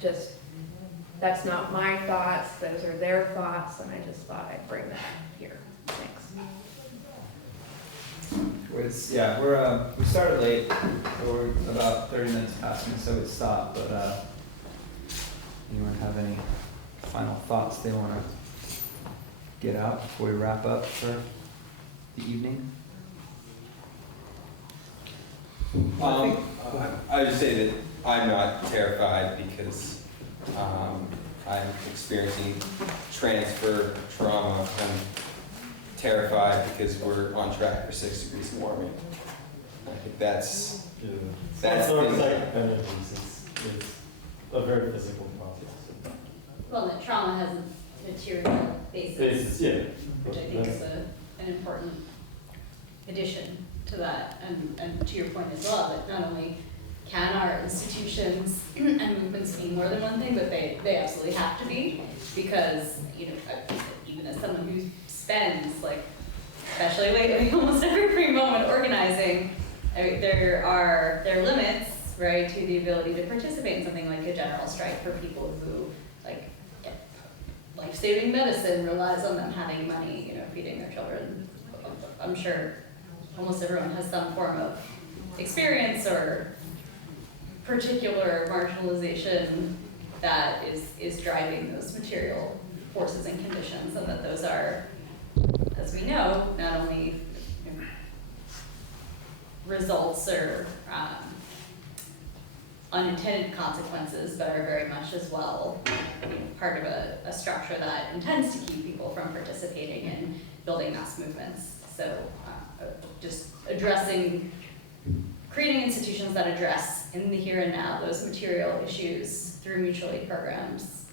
just, that's not my thoughts, those are their thoughts, and I just thought I'd bring that here. Thanks. We started late, so we're about 30 minutes past me, so we stopped, but anyone have any final thoughts they want to get out before we wrap up for the evening? I would just say that I'm not terrified because I'm experiencing transfer trauma. I'm terrified because we're on track for 6 degrees warming. I think that's It's not like energies, it's a very physical process. Well, that trauma has a material basis, Yeah. which I think is an important addition to that, and to your point as well, that not only can our institutions and movements be more than one thing, but they absolutely have to be, because, you know, even as someone who spends, like, especially lately, almost every free moment organizing, I mean, there are limits, right, to the ability to participate in something like a general strike for people who, like, life-saving medicine relies on them having money, you know, feeding their children. I'm sure almost everyone has some form of experience or particular marginalization that is driving those material forces and conditions, and that those are, as we know, not only results or unintended consequences, but are very much as well part of a structure that intends to keep people from participating in building mass movements. So just creating institutions that address in the here and now those material issues through mutual aid programs,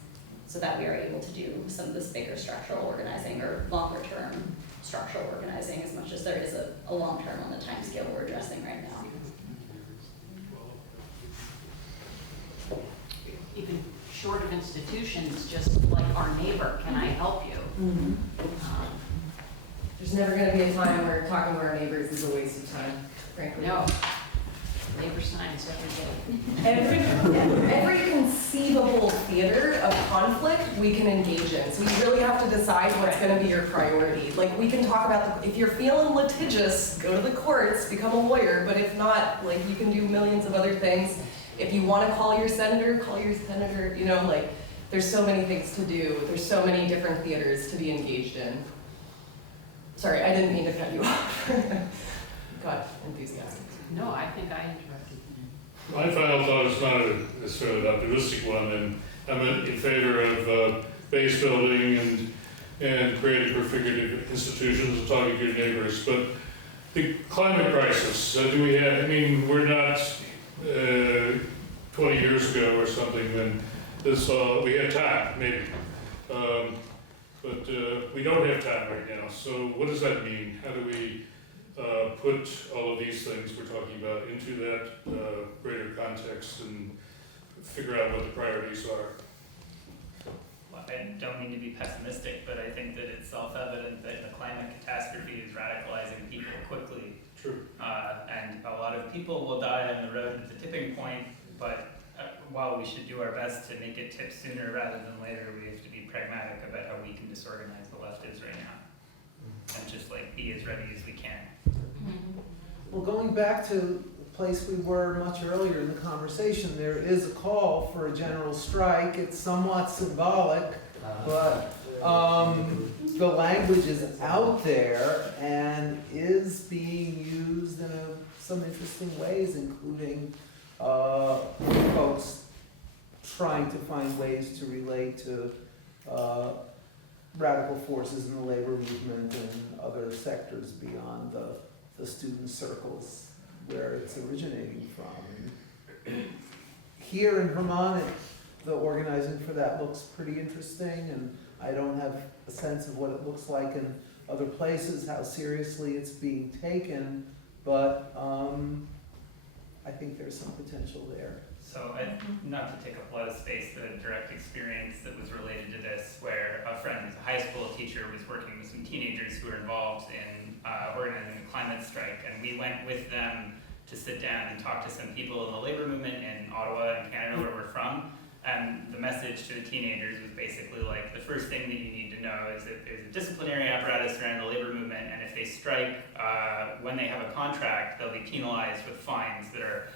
so that we are able to do some of this bigger structural organizing or longer term structural organizing, as much as there is a long term on the time scale we're addressing right now. Even short of institutions, just like our neighbor, can I help you? Mm-hmm. There's never going to be a time where talking to our neighbors is a waste of time, frankly. No. Labor signs every day. Every conceivable theater of conflict we can engage in. So you really have to decide what's going to be your priority. Like, we can talk about, if you're feeling litigious, go to the courts, become a lawyer. But if not, like, you can do millions of other things. If you want to call your senator, call your senator. You know, like, there's so many things to do. There's so many different theaters to be engaged in. Sorry, I didn't mean to cut you off. Got enthusiastic. No, I think I interrupted. My final thought is not necessarily an optimistic one, and I'm in favor of base building and creating prefigurative institutions and talking to your neighbors. But the climate crisis, do we have, I mean, we're not 20 years ago or something when this, we had time, maybe. But we don't have time right now. So what does that mean? How do we put all of these things we're talking about into that greater context and figure out what the priorities are? Well, I don't mean to be pessimistic, but I think that it's self-evident that the climate catastrophe is radicalizing people quickly. True. And a lot of people will die on the road to the tipping point, but while we should do our best to make it tip sooner rather than later, we have to be pragmatic about how we can disorganize the left is right now. And just like be as ready as we can. Well, going back to the place we were much earlier in the conversation, there is a call for a general strike. It's somewhat symbolic, but the language is out there and is being used in some interesting ways, including folks trying to find ways to relate to radical forces in the labor movement and other sectors beyond the student circles where it's originating from. Here in Vermont, the organizing for that looks pretty interesting, and I don't have a sense of what it looks like in other places, how seriously it's being taken, but I think there's some potential there. So, not to take up a lot of space, the direct experience that was related to this, where a friend who's a high school teacher was working with some teenagers who were involved in organizing a climate strike, and we went with them to sit down and talk to some people in the labor movement in Ottawa and Canada, where we're from, And the message to the teenagers was basically like, the first thing that you need to know is that there's a disciplinary apparatus around the labor movement, and if they strike when they have a contract, they'll be penalized with fines that are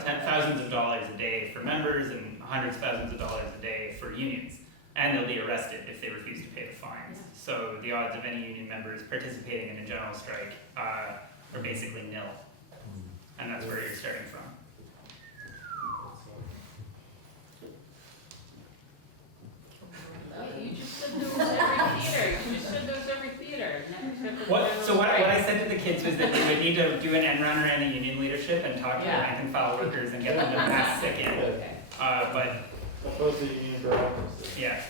thousands of dollars a day for members and hundreds of thousands of dollars a day for unions. And they'll be arrested if they refuse to pay the fines. So the odds of any union members participating in a general strike are basically nil. And that's where you're starting from. You just said there was every theater, you just said there was every theater. So what I said to the kids was that they would need to do an end run around the union leadership and talk to the rank and file workers and get them to pass sick in. But Opposed to union bureaucracy. yeah,